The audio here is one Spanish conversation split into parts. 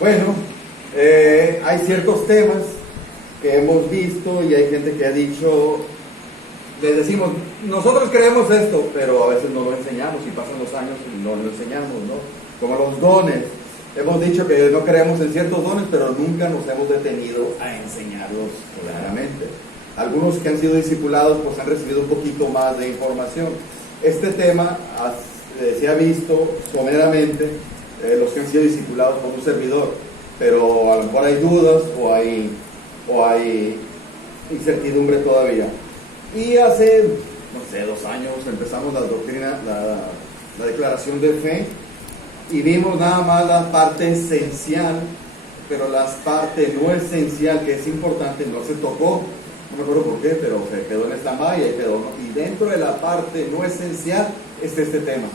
Bueno, hay ciertos temas que hemos visto y hay gente que ha dicho, les decimos, nosotros creemos esto, pero a veces no lo enseñamos y pasan los años y no lo enseñamos, ¿no? Como los dones. Hemos dicho que no creemos en ciertos dones, pero nunca nos hemos detenido a enseñarlos claramente. Algunos que han sido discipulados pues han recibido un poquito más de información. Este tema se ha visto someramente los que han sido discipulados por un servidor, pero a lo mejor hay dudas o hay incertidumbre todavía. Y hace, no sé, 2 años empezamos la doctrina, la declaración de fe, y vimos nada más la parte esencial, pero la parte no esencial, que es importante, no se tocó. No me acuerdo por qué, pero se quedó en stand-by y ahí quedó, ¿no? Y dentro de la parte no esencial está este tema.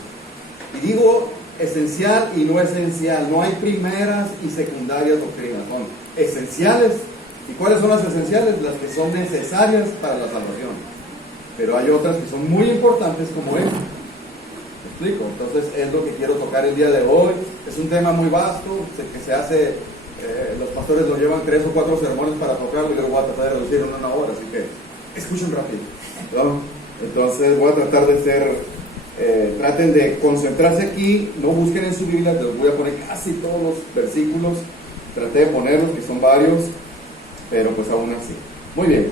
Y digo esencial y no esencial. No hay primeras y secundarias doctrinas. Son esenciales. ¿Y cuáles son las esenciales? Las que son necesarias para la salvación. Pero hay otras que son muy importantes como esta. ¿Me explico? Entonces es lo que quiero tocar el día de hoy. Es un tema muy vasto, que se hace... los pastores lo llevan 3 o 4 sermones para tocarlo y luego voy a tratar de reducirlo en 1 hora, así que escuchen rápido, ¿no? Entonces voy a tratar de ser, traten de concentrarse aquí, no busquen en su Biblia, les voy a poner casi todos los versículos, traté de ponerlos, que son varios, pero pues aún así. Muy bien,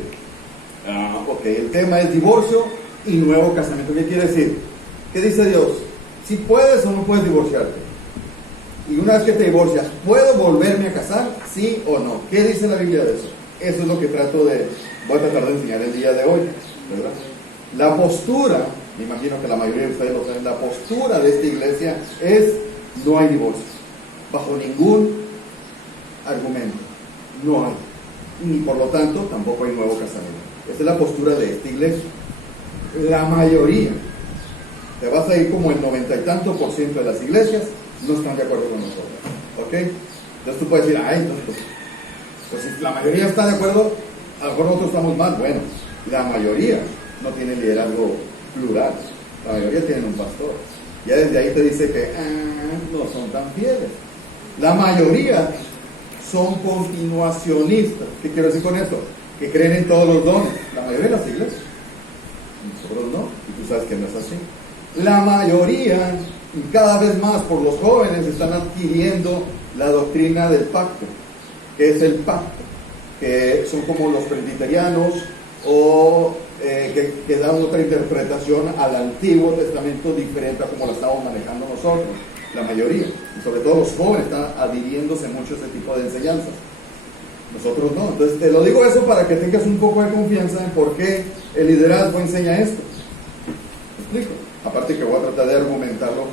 ok, el tema es divorcio y nuevo casamiento. ¿Qué quiere decir? ¿Qué dice Dios? Si puedes o no puedes divorciarte. Y una vez que te divorcias, ¿puedo volverme a casar? ¿Sí o no? ¿Qué dice la Biblia de eso? Eso es lo que voy a tratar de enseñar el día de hoy, ¿verdad? La postura, me imagino que la mayoría de ustedes lo saben, la postura de esta iglesia es: no hay divorcio, bajo ningún argumento, no hay. Y por lo tanto, tampoco hay nuevo casamiento. Esa es la postura de esta iglesia. La mayoría, te vas a ir como el 90 y tanto % de las iglesias, no están de acuerdo con nosotros, ¿ok? Entonces tú puedes decir, entonces, pues si la mayoría está de acuerdo, a lo mejor nosotros estamos mal. Bueno, la mayoría no tiene liderazgo plural, la mayoría tienen un pastor. Ya desde ahí te dice que no son tan fieles. La mayoría son continuacionistas. ¿Qué quiero decir con esto? Que creen en todos los dones. La mayoría de las iglesias, nosotros no, y tú sabes que no es así. La mayoría, y cada vez más por los jóvenes, están adquiriendo la doctrina del pacto. ¿Qué es el pacto? Que son como los presbiterianos o que dan otra interpretación al Antiguo Testamento diferente a como la estamos manejando nosotros, la mayoría. Y sobre todo los jóvenes están adhiriéndose mucho a ese tipo de enseñanzas. Nosotros no. Entonces te lo digo eso para que tengas un poco de confianza en por qué el liderazgo enseña esto. ¿Me explico? Aparte que voy a tratar de argumentarlo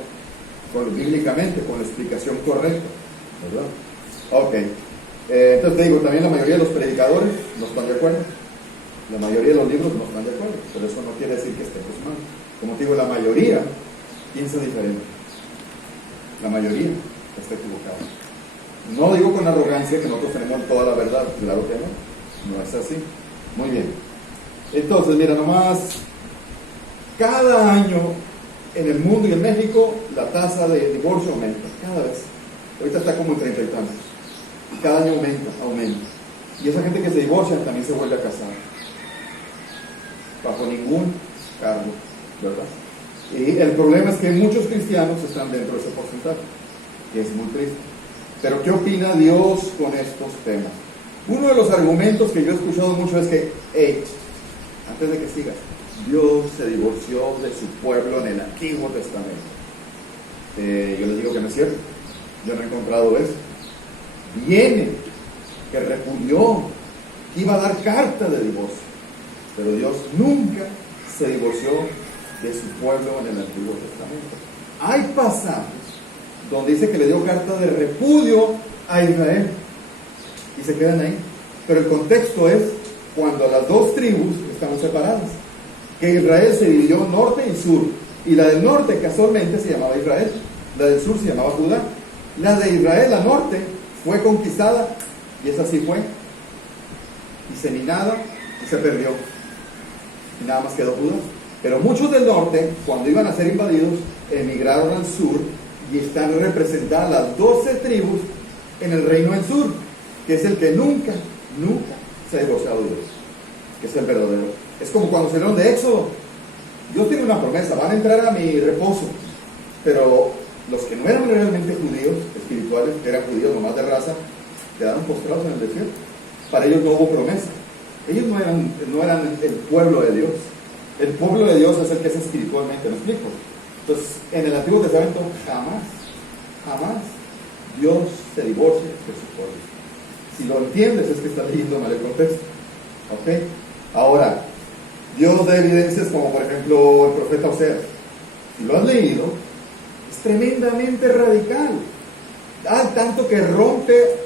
bíblicamente, con la explicación correcta, ¿verdad? Ok, entonces te digo, también la mayoría de los predicadores no están de acuerdo, la mayoría de los libros no están de acuerdo, pero eso no quiere decir que estemos mal. Como te digo, la mayoría piensa diferente, la mayoría está equivocada. No digo con arrogancia que nosotros tenemos toda la verdad, claro que no es así. Muy bien, entonces mira nomás, cada año en el mundo y en México la tasa de divorcio aumenta, cada vez. Ahorita está como en 30 y tantos. Y cada año aumenta. Y esa gente que se divorcia también se vuelve a casar. Bajo ningún cargo, ¿verdad? Y el problema es que muchos cristianos están dentro de ese porcentaje, que es muy triste. Pero ¿qué opina Dios con estos temas? Uno de los argumentos que yo he escuchado mucho es que, antes de que sigas, Dios se divorció de su pueblo en el Antiguo Testamento. Yo les digo que no es cierto. Yo no he encontrado eso. Viene que repudió, que iba a dar carta de divorcio, pero Dios nunca se divorció de su pueblo en el Antiguo Testamento. Hay pasajes donde dice que le dio carta de repudio a Israel y se quedan ahí, pero el contexto es cuando las 2 tribus estaban separadas, que Israel se dividió norte y sur, y la del norte casualmente se llamaba Israel, la del sur se llamaba Judá. La de Israel, la norte, fue conquistada, y esa sí fue diseminada y se perdió, y nada más quedó Judá. Pero muchos del norte, cuando iban a ser invadidos, emigraron al sur y están representadas las 12 tribus en el reino del sur, que es el que nunca se ha divorciado de Dios, que es el verdadero. Es como cuando salieron de Éxodo. Dios tiene una promesa, van a entrar a mi reposo, pero los que no eran realmente judíos, espirituales, que eran judíos nomás de raza, quedaron postrados en el desierto. Para ellos no hubo promesa. Ellos no eran el pueblo de Dios. El pueblo de Dios es el que es espiritualmente, ¿me explico? Entonces, en el Antiguo Testamento jamás Dios se divorcia de su pueblo. Si lo entiendes es que estás leyendo mal el contexto. ¿Ok? Ahora, Dios da evidencias como por ejemplo el profeta Oseas. Si lo has leído, es tremendamente radical. Al tanto que rompe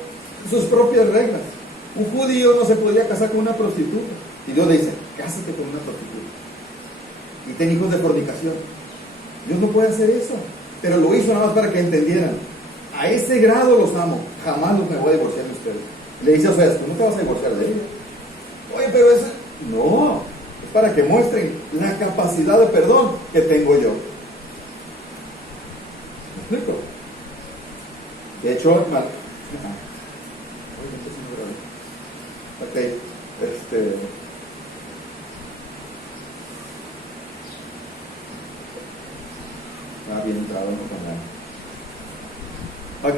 sus propias reglas. Un judío no se podía casar con una prostituta. Y Dios le dice, cásate con una prostituta. Y ten hijos de fornicación. Dios no puede hacer eso. Pero lo hizo nada más para que entendieran. A ese grado los amo. Jamás me voy a divorciar de ustedes. Le dice a Oseas, tú no te vas a divorciar de ella. Oye, pero eso... No. Es para que muestren la capacidad de perdón que tengo yo. ¿Me explico? De hecho, ok, bien entrado, no con nada. Ok,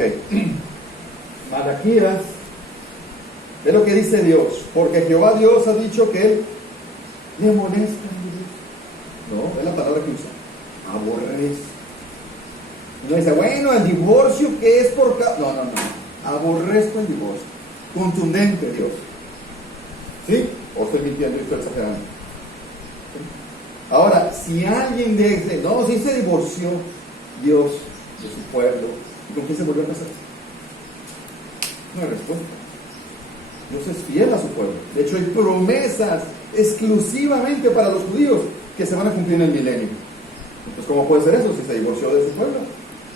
Malaquías, ve lo que dice Dios, porque Jehová Dios ha dicho que Él le molesta. No, es la palabra que usa, aborrece. No dice, bueno, el divorcio que es por... No, aborrezco el divorcio. Contundente Dios. ¿Sí? O estoy mintiendo y estoy exagerando. ¿Sí? Ahora, si alguien dice, no, si se divorció Dios de su pueblo, ¿y con quién se volvió a casar? No hay respuesta. Dios es fiel a su pueblo. De hecho, hay promesas exclusivamente para los judíos que se van a cumplir en el milenio. Entonces, ¿cómo puede ser eso? Si se divorció de su pueblo,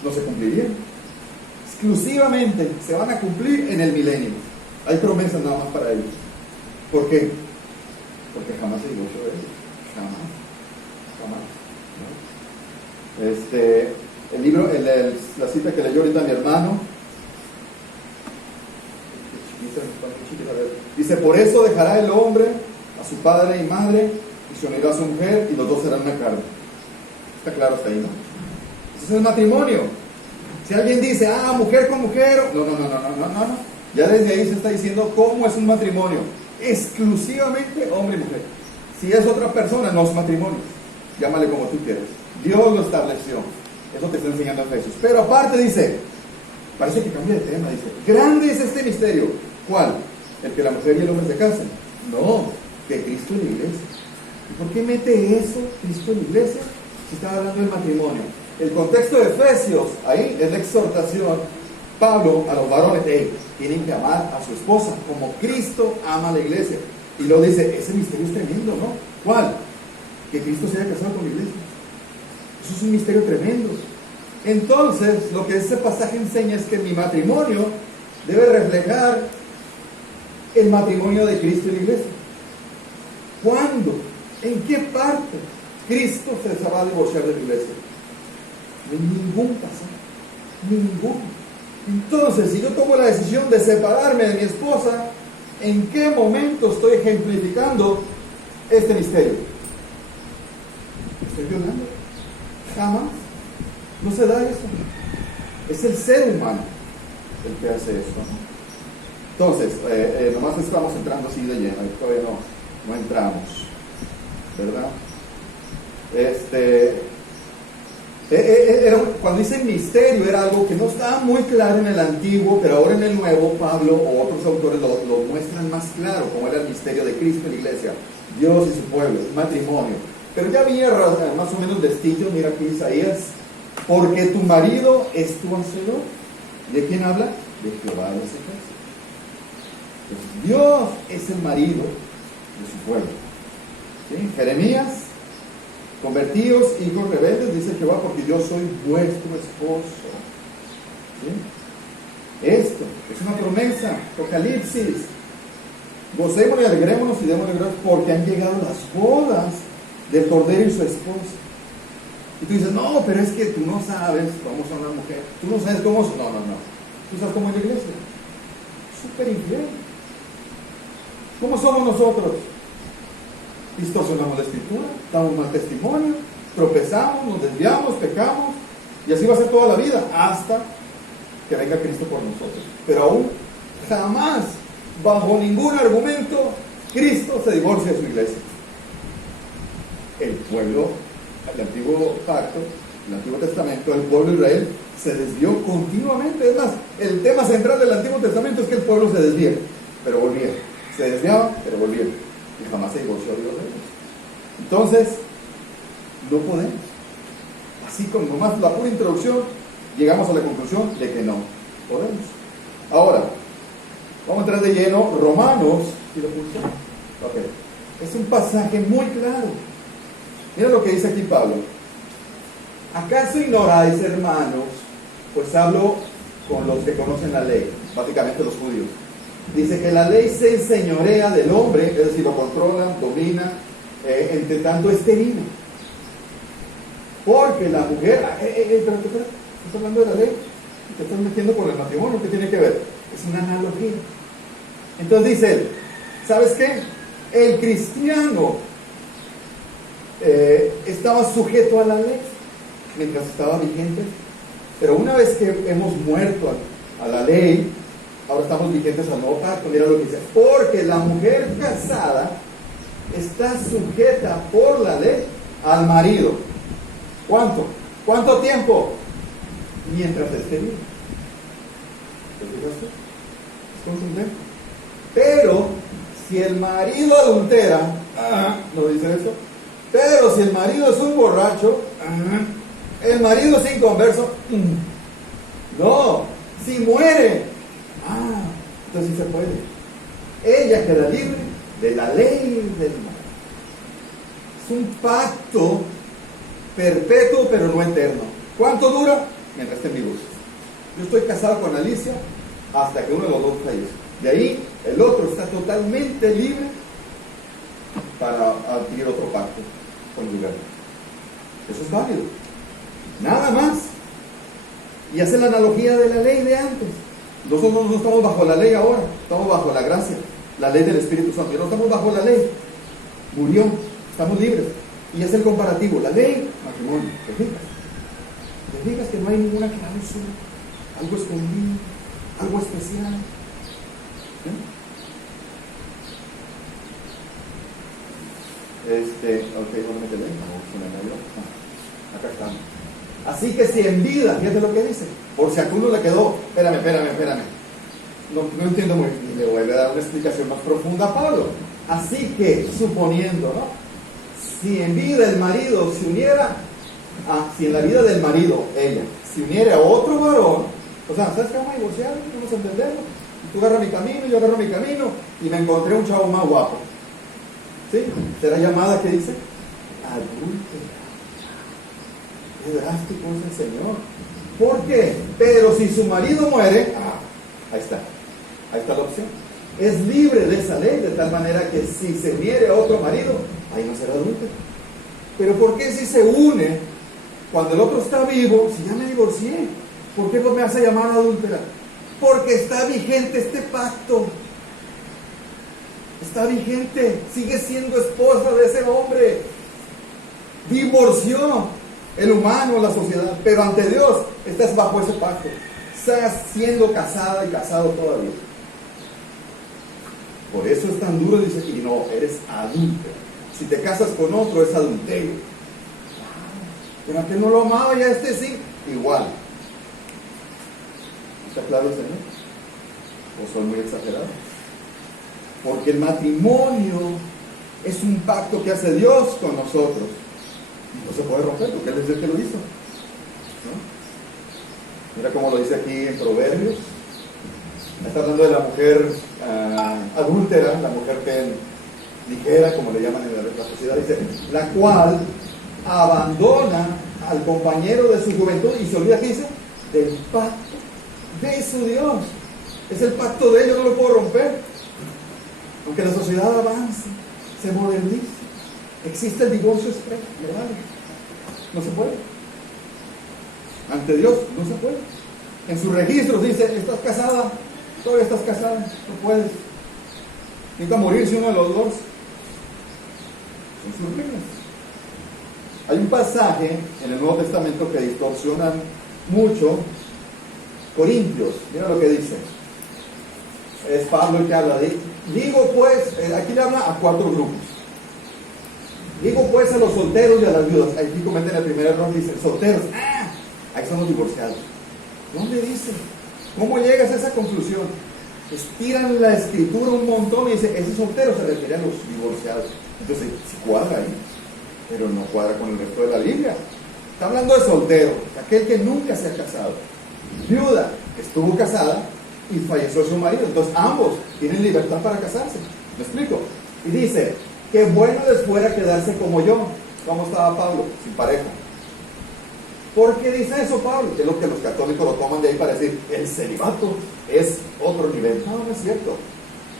no se cumplirían. Exclusivamente se van a cumplir en el milenio. Hay promesas nada más para ellos. ¿Por qué? Porque jamás se divorció de ellos. Jamás. ¿No? El libro, la cita que leyó ahorita mi hermano, dice, por eso dejará el hombre a su padre y madre y se unirá a su mujer y los dos serán una carne. Está claro hasta ahí, ¿no? Ese es el matrimonio. Si alguien dice, mujer con mujer, no. Ya desde ahí se está diciendo cómo es un matrimonio. Exclusivamente hombre y mujer. Si es otra persona, no es matrimonio. Llámale como tú quieras. Dios lo estableció. Eso te está enseñando Efesios. Pero aparte dice, parece que cambia de tema, dice, grande es este misterio. ¿Cuál? ¿El que la mujer y el hombre se casen? No, que Cristo en la iglesia. ¿Y por qué mete eso, Cristo en la iglesia? Si está hablando del matrimonio. El contexto de Efesios, ahí es la exhortación. Pablo a los varones, tienen que amar a su esposa como Cristo ama a la iglesia. Y luego dice, ese misterio es tremendo, ¿no? ¿Cuál? Que Cristo se haya casado con la iglesia. Eso es un misterio tremendo. Entonces, lo que ese pasaje enseña es que mi matrimonio debe reflejar el matrimonio de Cristo y la iglesia. ¿Cuándo? ¿En qué parte Cristo se va a divorciar de la iglesia? En ningún pasaje. Ninguno. Entonces, si yo tomo la decisión de separarme de mi esposa, ¿en qué momento estoy ejemplificando este misterio? ¿Estoy violando? Jamás. No se da eso. Es el ser humano el que hace esto. Entonces, nomás estamos entrando así de lleno, todavía no entramos, ¿verdad? Cuando dice misterio era algo que no estaba muy claro en el Antiguo, pero ahora en el Nuevo, Pablo o otros autores lo muestran más claro, como era el misterio de Cristo en la iglesia, Dios y su pueblo, el matrimonio. Pero ya había más o menos vestigios, mira aquí Isaías, porque tu marido es tu hacedor. ¿De quién habla? De Jehová de ese caso. Pues Dios es el marido de su pueblo. ¿Sí? Jeremías, convertíos, hijos rebeldes, dice Jehová, porque yo soy vuestro esposo. ¿Sí? Esto es una promesa. Apocalipsis. Gocémonos y alegrémonos y démosle gracias porque han llegado las bodas del Cordero y su esposa. Y tú dices, no, pero es que tú no sabes cómo son las mujeres. Tú no sabes cómo son. No. Tú sabes cómo es la iglesia. Súper infiel. ¿Cómo somos nosotros? Distorsionamos la escritura, damos mal testimonio, tropezamos, nos desviamos, pecamos, y así va a ser toda la vida, hasta que venga Cristo por nosotros. Pero aún jamás, bajo ningún argumento, Cristo se divorcia de su iglesia. El pueblo, el antiguo pacto, el Antiguo Testamento, el pueblo de Israel se desvió continuamente. Es más, el tema central del Antiguo Testamento es que el pueblo se desvía, pero volvía. Se desviaba, pero volvía. Y jamás se divorció Dios de ellos. Entonces, no podemos. Así como nomás la pura introducción, llegamos a la conclusión de que no podemos. Ahora, vamos a entrar de lleno. Romanos, ¿sí lo puse? Ok. Es un pasaje muy claro. Mira lo que dice aquí Pablo. ¿Acaso ignoráis, hermanos? Pues hablo con los que conocen la ley, básicamente los judíos. Dice que la ley se enseñorea del hombre, es decir, lo controla, domina, entre tanto es terina. Porque la mujer, pero ¿estás hablando de la ley? Te estás metiendo con el matrimonio, ¿qué tiene que ver? Es una analogía. Entonces dice él, ¿sabes qué? El cristiano estaba sujeto a la ley mientras estaba vigente, pero una vez que hemos muerto a la ley, ahora estamos vigentes al nuevo pacto. Mira lo que dice, porque la mujer casada está sujeta por la ley al marido. ¿Cuánto? ¿Cuánto tiempo? Mientras esté vivo. ¿Te fijaste? Es contundente. Pero si el marido adultera, ¿no dice eso? Pero si el marido es un borracho, el marido es inconverso, no. Si muere, entonces sí se puede. Ella queda libre de la ley del mal. Es un pacto perpetuo, pero no eterno. ¿Cuánto dura? Mientras estén vivos. Yo estoy casado con Alicia hasta que uno de los dos fallece. De ahí, el otro está totalmente libre para adquirir otro pacto conyugal. Eso es válido. Nada más. Y hace la analogía de la ley de antes. Nosotros no estamos bajo la ley ahora, estamos bajo la gracia, la ley del Espíritu Santo. Y no estamos bajo la ley. Murió, estamos libres. Y es el comparativo, la ley, matrimonio. ¿Te fijas? ¿Te fijas que no hay ninguna cláusula, algo escondido, algo especial? ¿Dónde me quedé? Se me cayó. Acá estamos. Así que si en vida, fíjate lo que dice, por si a uno le quedó, espérame. No entiendo muy bien, le voy a dar una explicación más profunda a Pablo. Así que, suponiendo, ¿no? Si en vida el marido se uniera, si en la vida del marido, ella, se uniera a otro varón, o sea, ¿sabes qué? Vamos a divorciar, vamos a entenderlo. Tú agarras mi camino, yo agarro mi camino, y me encontré un chavo más guapo. ¿Sí? ¿Será llamada que dice? Adúltera. Qué drástico es el Señor. ¿Por qué? Pero si su marido muere, ahí está la opción. Es libre de esa ley, de tal manera que si se uniere a otro marido, ahí no será adúltero. Pero ¿por qué si se une cuando el otro está vivo, si ya me divorcié? ¿Por qué no me hace llamar adúltera? Porque está vigente este pacto. Está vigente, sigue siendo esposa de ese hombre. Divorció el humano, la sociedad, pero ante Dios estás bajo ese pacto. Estás siendo casada y casado todavía. Por eso es tan duro, dice aquí, no, eres adúltera. Si te casas con otro es adulterio. Pero aquel no lo amaba, ya este sí, igual. ¿Está claro, Señor? ¿O soy muy exagerado? Porque el matrimonio es un pacto que hace Dios con nosotros. No se puede romper porque Él es el que lo hizo, ¿no? Mira cómo lo dice aquí en Proverbios. Está hablando de la mujer adúltera, la mujer que ligera, como le llaman en la sociedad. Dice, la cual abandona al compañero de su juventud y se olvida, ¿qué dice? Del pacto de su Dios. Es el pacto de ellos, no lo puedo romper. Aunque la sociedad avance, se modernice, existe el divorcio expreso, ¿verdad? No se puede. Ante Dios no se puede. En sus registros dice, estás casada, todavía estás casada, no puedes. Necesita morirse uno de los dos. Son sus reglas. Hay un pasaje en el Nuevo Testamento que distorsiona mucho. Corintios, mira lo que dice. Es Pablo el que habla. Digo pues, aquí le habla a 4 grupos. Digo pues a los solteros y a las viudas. Aquí cometen el primer error, dicen solteros. Ahí son los divorciados. ¿Dónde dice? ¿Cómo llegas a esa conclusión? Estiran la escritura un montón y dice, ese soltero se refiere a los divorciados. Entonces, sí cuadra ahí, pero no cuadra con el resto de la Biblia. Está hablando de soltero, aquel que nunca se ha casado. Viuda, que estuvo casada y falleció su marido. Entonces, ambos tienen libertad para casarse. ¿Me explico? Y dice, qué bueno les fuera quedarse como yo. ¿Cómo estaba Pablo? Sin pareja. ¿Por qué dice eso Pablo? Que es lo que los católicos lo toman de ahí para decir, el celibato es otro nivel. No, no es cierto.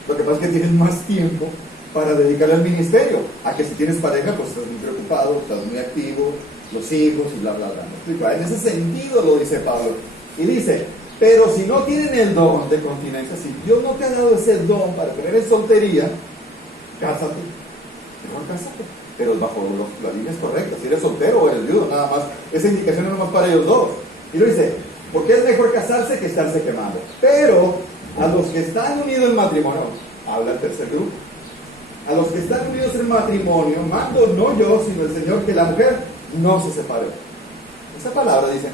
Lo que pasa es que tienes más tiempo para dedicarle al ministerio. A que si tienes pareja, pues estás muy preocupado, estás muy activo, los hijos y bla, bla, bla. ¿Me explico? En ese sentido lo dice Pablo. Y dice, pero si no tienen el don de continencia, si Dios no te ha dado ese don para tener en soltería, cásate. Mejor cásate. Pero bajo la línea es correcta. Si eres soltero o eres viudo, nada más. Esa indicación es nomás para ellos dos. Y lo dice, porque es mejor casarse que estarse quemando. Pero a los que están unidos en matrimonio, habla el tercer grupo. A los que están unidos en matrimonio, mando no yo, sino el Señor, que la mujer no se separe. Esa palabra dice,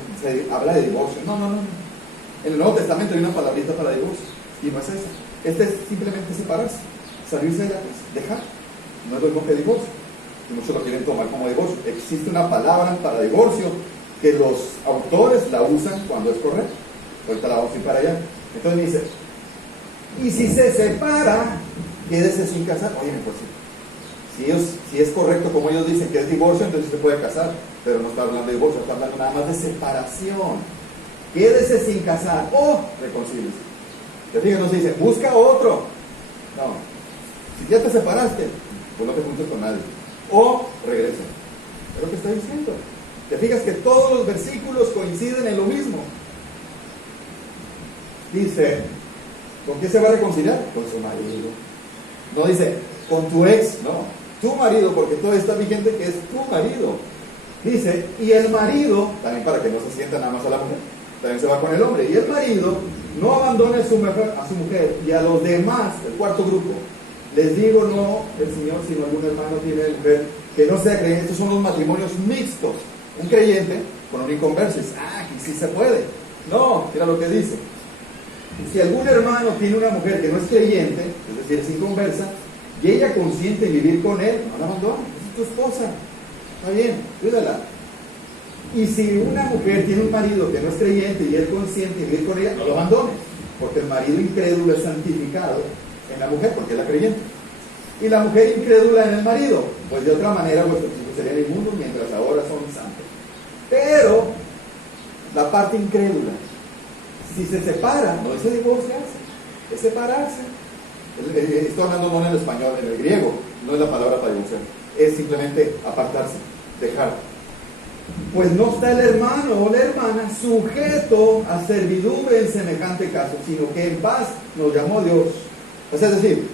habla de divorcio. No. En el Nuevo Testamento hay una palabrita para divorcio. Y no es esa. Este es simplemente separarse, salirse de la casa, dejar. No es lo mismo que divorcio. Y muchos lo quieren tomar como divorcio. Existe una palabra para divorcio que los autores la usan cuando es correcto. Ahorita la vamos a ir para allá. Entonces dice, y si se separa, quédese sin casar. Oye, pues si es correcto como ellos dicen que es divorcio, entonces se puede casar. Pero no está hablando de divorcio, está hablando nada más de separación. Quédese sin casar o reconcíliese. Te fijas, no se dice, busca otro. No. Si ya te separaste, pues no te juntes con nadie. O regresa. Es lo que está diciendo. Te fijas que todos los versículos coinciden en lo mismo. Dice, ¿con quién se va a reconciliar? Con su marido. No dice, con tu ex, no. Tu marido, porque todavía está vigente que es tu marido. Dice, y el marido, también para que no se sienta nada más a la mujer, también se va con el hombre. Y el marido no abandone a su mujer y a los demás, el cuarto grupo. Les digo, no el Señor, sino algún hermano tiene mujer que no sea creyente. Estos son los matrimonios mixtos. Un creyente con un inconverso. Aquí sí se puede. No, mira lo que dice. Si algún hermano tiene una mujer que no es creyente, es decir, es inconversa, y ella consiente en vivir con él, no la abandona. Es tu esposa. Está bien, cuídala. Y si una mujer tiene un marido que no es creyente y él consiente en vivir con ella, no lo abandone. Porque el marido incrédulo es santificado en la mujer, porque es la creyente. Y la mujer incrédula en el marido, pues de otra manera vuestros hijos serían inmundos, mientras ahora son santos. Pero la parte incrédula, si se separa, no es divorciarse, es separarse. Estoy hablando no en el español, en el griego, no es la palabra para divorciar, es simplemente apartarse, dejar. Pues no está el hermano o la hermana sujeto a servidumbre en semejante caso, sino que en paz nos llamó Dios. Es decir,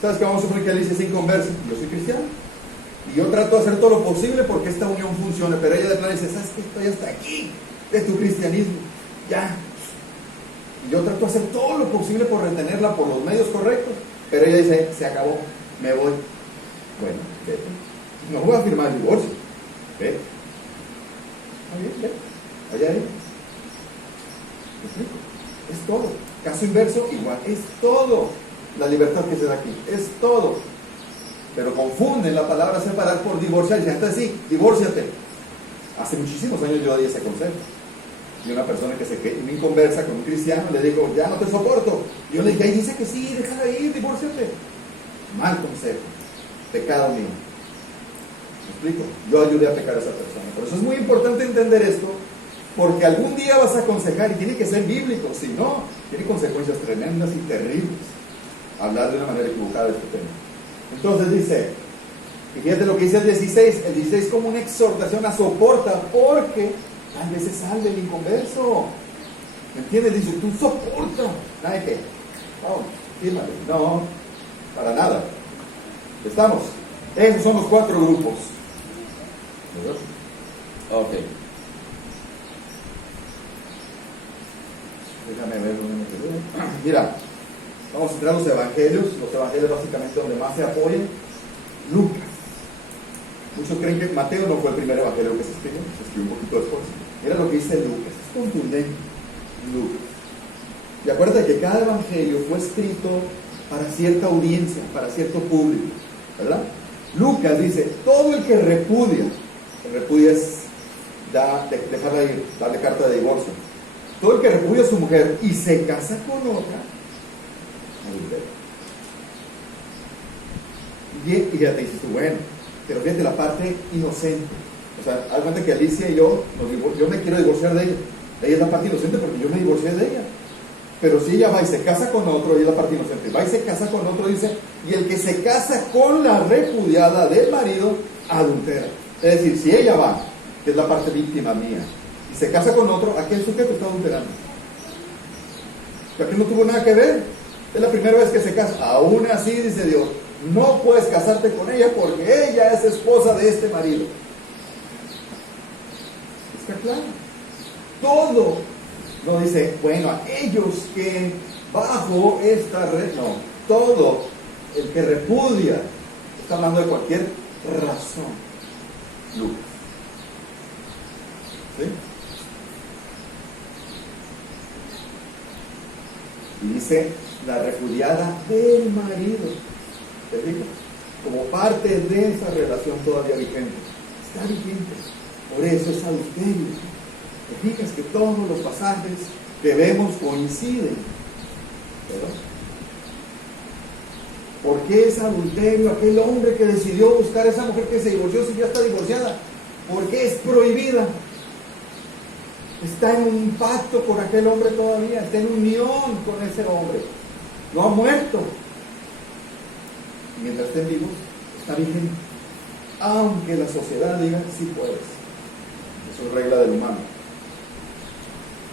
¿sabes qué? Vamos a suponer que Alicia es inconversa. Yo soy cristiano. Y yo trato de hacer todo lo posible porque esta unión funcione. Pero ella de plano dice, ¿sabes qué? Estoy hasta aquí de tu cristianismo. Ya. Y yo trato de hacer todo lo posible por retenerla por los medios correctos. Pero ella dice, se acabó, me voy. Bueno, vete. No voy a firmar el divorcio. Vete. Está bien, vete. Allá ahí. ¿Me explico? Es todo. Caso inverso, igual. Es todo. La libertad que se da aquí, es todo. Pero confunden la palabra separar por divorciar. Y dicen, entonces sí, divórciate. Hace muchísimos años yo di ese consejo. Y una persona que se me conversa con un cristiano le digo, ya no te soporto. Y yo le dije, ahí dice que sí, déjala ir, divórciate. Mal consejo. Pecado mío. ¿Me explico? Yo ayudé a pecar a esa persona. Por eso es muy importante entender esto, porque algún día vas a aconsejar y tiene que ser bíblico. Si no, tiene consecuencias tremendas y terribles. Hablar de una manera equivocada de este tema. Entonces dice, y fíjate lo que dice el 16 como una exhortación a soporta, porque tal vez se salve el inconverso. ¿Me entiendes? Dice, tú soporta. ¿Nadie qué? Vamos, fírmale. No, para nada. ¿Estamos? Esos son los 4 grupos. Ok. Déjame ver dónde me quedé. Mira, vamos a entrar a los evangelios básicamente donde más se apoyan. Lucas. Muchos creen que Mateo no fue el primer evangelio que se escribió un poquito después. Mira lo que dice Lucas, es contundente. Lucas. Y acuérdate que cada evangelio fue escrito para cierta audiencia, para cierto público, ¿verdad? Lucas dice, todo el que repudia es dejarla ir, darle carta de divorcio. Todo el que repudia a su mujer y se casa con otra, adulterio. Y ya te dices tú, bueno, pero fíjate la parte inocente. O sea, haz cuenta que Alicia y yo me quiero divorciar de ella. Ella es la parte inocente porque yo me divorcié de ella. Pero si ella va y se casa con otro, ella es la parte inocente. Va y se casa con otro, dice, y el que se casa con la repudiada del marido, adultera. Es decir, si ella va, que es la parte víctima mía, y se casa con otro, aquel sujeto está adulterando. Porque no tuvo nada que ver. Es la primera vez que se casa. Aún así, dice Dios, no puedes casarte con ella porque ella es esposa de este marido. Está claro. Todo. No dice, bueno, aquellos que bajo esta red, no. Todo el que repudia está hablando de cualquier razón. Lucas. ¿Sí? Y dice la repudiada del marido. ¿Te fijas? Como parte de esa relación todavía vigente. Está vigente. Por eso es adulterio. Te fijas que todos los pasajes que vemos coinciden. ¿Verdad? ¿Por qué es adulterio aquel hombre que decidió buscar a esa mujer que se divorció si ya está divorciada? ¿Por qué es prohibida? Está en un pacto con aquel hombre todavía, está en unión con ese hombre. No ha muerto. Y mientras estén vivos, está vigente. Aunque la sociedad diga, sí puedes. Eso es regla del humano.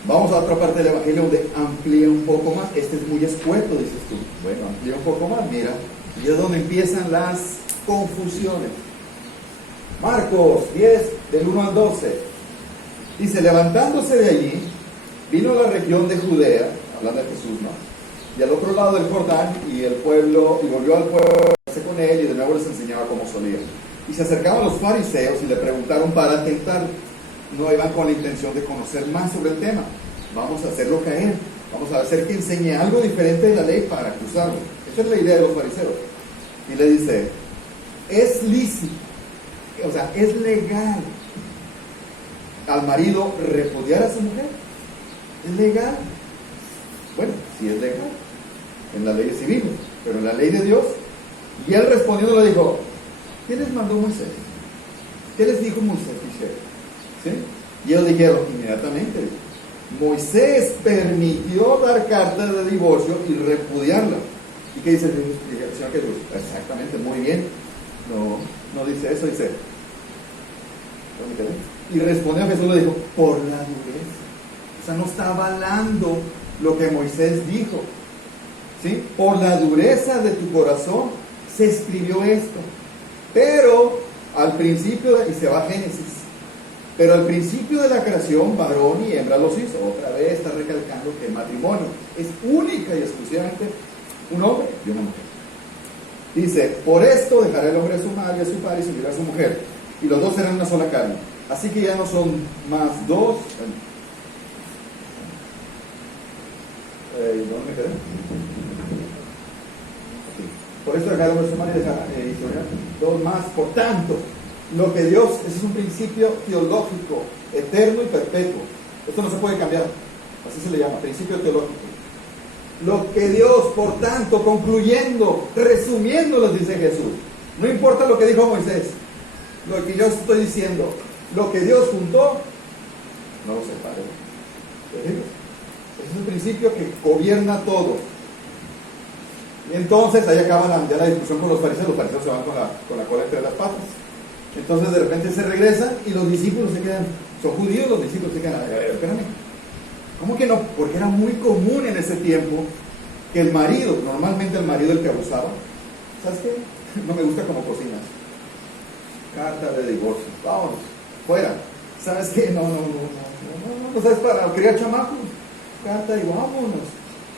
Vamos a otra parte del Evangelio donde amplía un poco más. Este es muy escueto, dices tú. Bueno, amplía un poco más, mira. Y es donde empiezan las confusiones. Marcos 10, del 1 al 12. Dice, levantándose de allí, vino a la región de Judea, hablando de Jesús, ¿no? Y al otro lado del Jordán, y volvió al pueblo con él, y de nuevo les enseñaba como solía. Y se acercaban los fariseos y le preguntaron para tentarlo. No iban con la intención de conocer más sobre el tema. Vamos a hacerlo caer. Vamos a hacer que enseñe algo diferente de la ley para acusarlo. Esa es la idea de los fariseos. Y le dice, es lícito, o sea, es legal al marido repudiar a su mujer. ¿Es legal? Bueno, sí es legal en la ley civil, pero en la ley de Dios. Y él respondiendo le dijo, ¿qué les mandó Moisés? ¿Qué les dijo Moisés? ¿Sí? Y ellos dijeron inmediatamente, Moisés permitió dar cartas de divorcio y repudiarla. ¿Y qué dice el Señor Jesús? Exactamente, muy bien. No dice eso, dice. Y respondió a Jesús, le dijo, por la dureza. O sea, no está avalando lo que Moisés dijo. ¿Sí? Por la dureza de tu corazón se escribió esto. Pero al principio, y se va a Génesis, pero al principio de la creación, varón y hembra los hizo. Otra vez está recalcando que el matrimonio es única y exclusivamente un hombre y una mujer. Dice, por esto dejará el hombre a su madre y a su padre y se unirá a su mujer, y los dos serán una sola carne. Así que ya no son más dos. ¿Dónde me quedé? Por esto dejará el hombre a su madre y se unirá dos más. Por tanto, lo que Dios, ese es un principio teológico, eterno y perpetuo. Esto no se puede cambiar. Así se le llama, principio teológico. Lo que Dios, por tanto, concluyendo, resumiendo, les dice Jesús. No importa lo que dijo Moisés, lo que yo estoy diciendo, lo que Dios juntó, no lo separe. Ese es el principio que gobierna todo. Y entonces ahí acaba ya la discusión con los fariseos. Los fariseos se van con la cola entre las patas. Entonces de repente se regresa y los discípulos se quedan, son judíos, los discípulos se quedan, a ver, espérame, ¿cómo que no? Porque era muy común en ese tiempo que el marido, normalmente el marido el que abusaba, ¿sabes qué? No me gusta cómo cocinas. Carta de divorcio, vámonos, fuera. ¿Sabes qué? No sabes para criar chamacos. Carta y vámonos.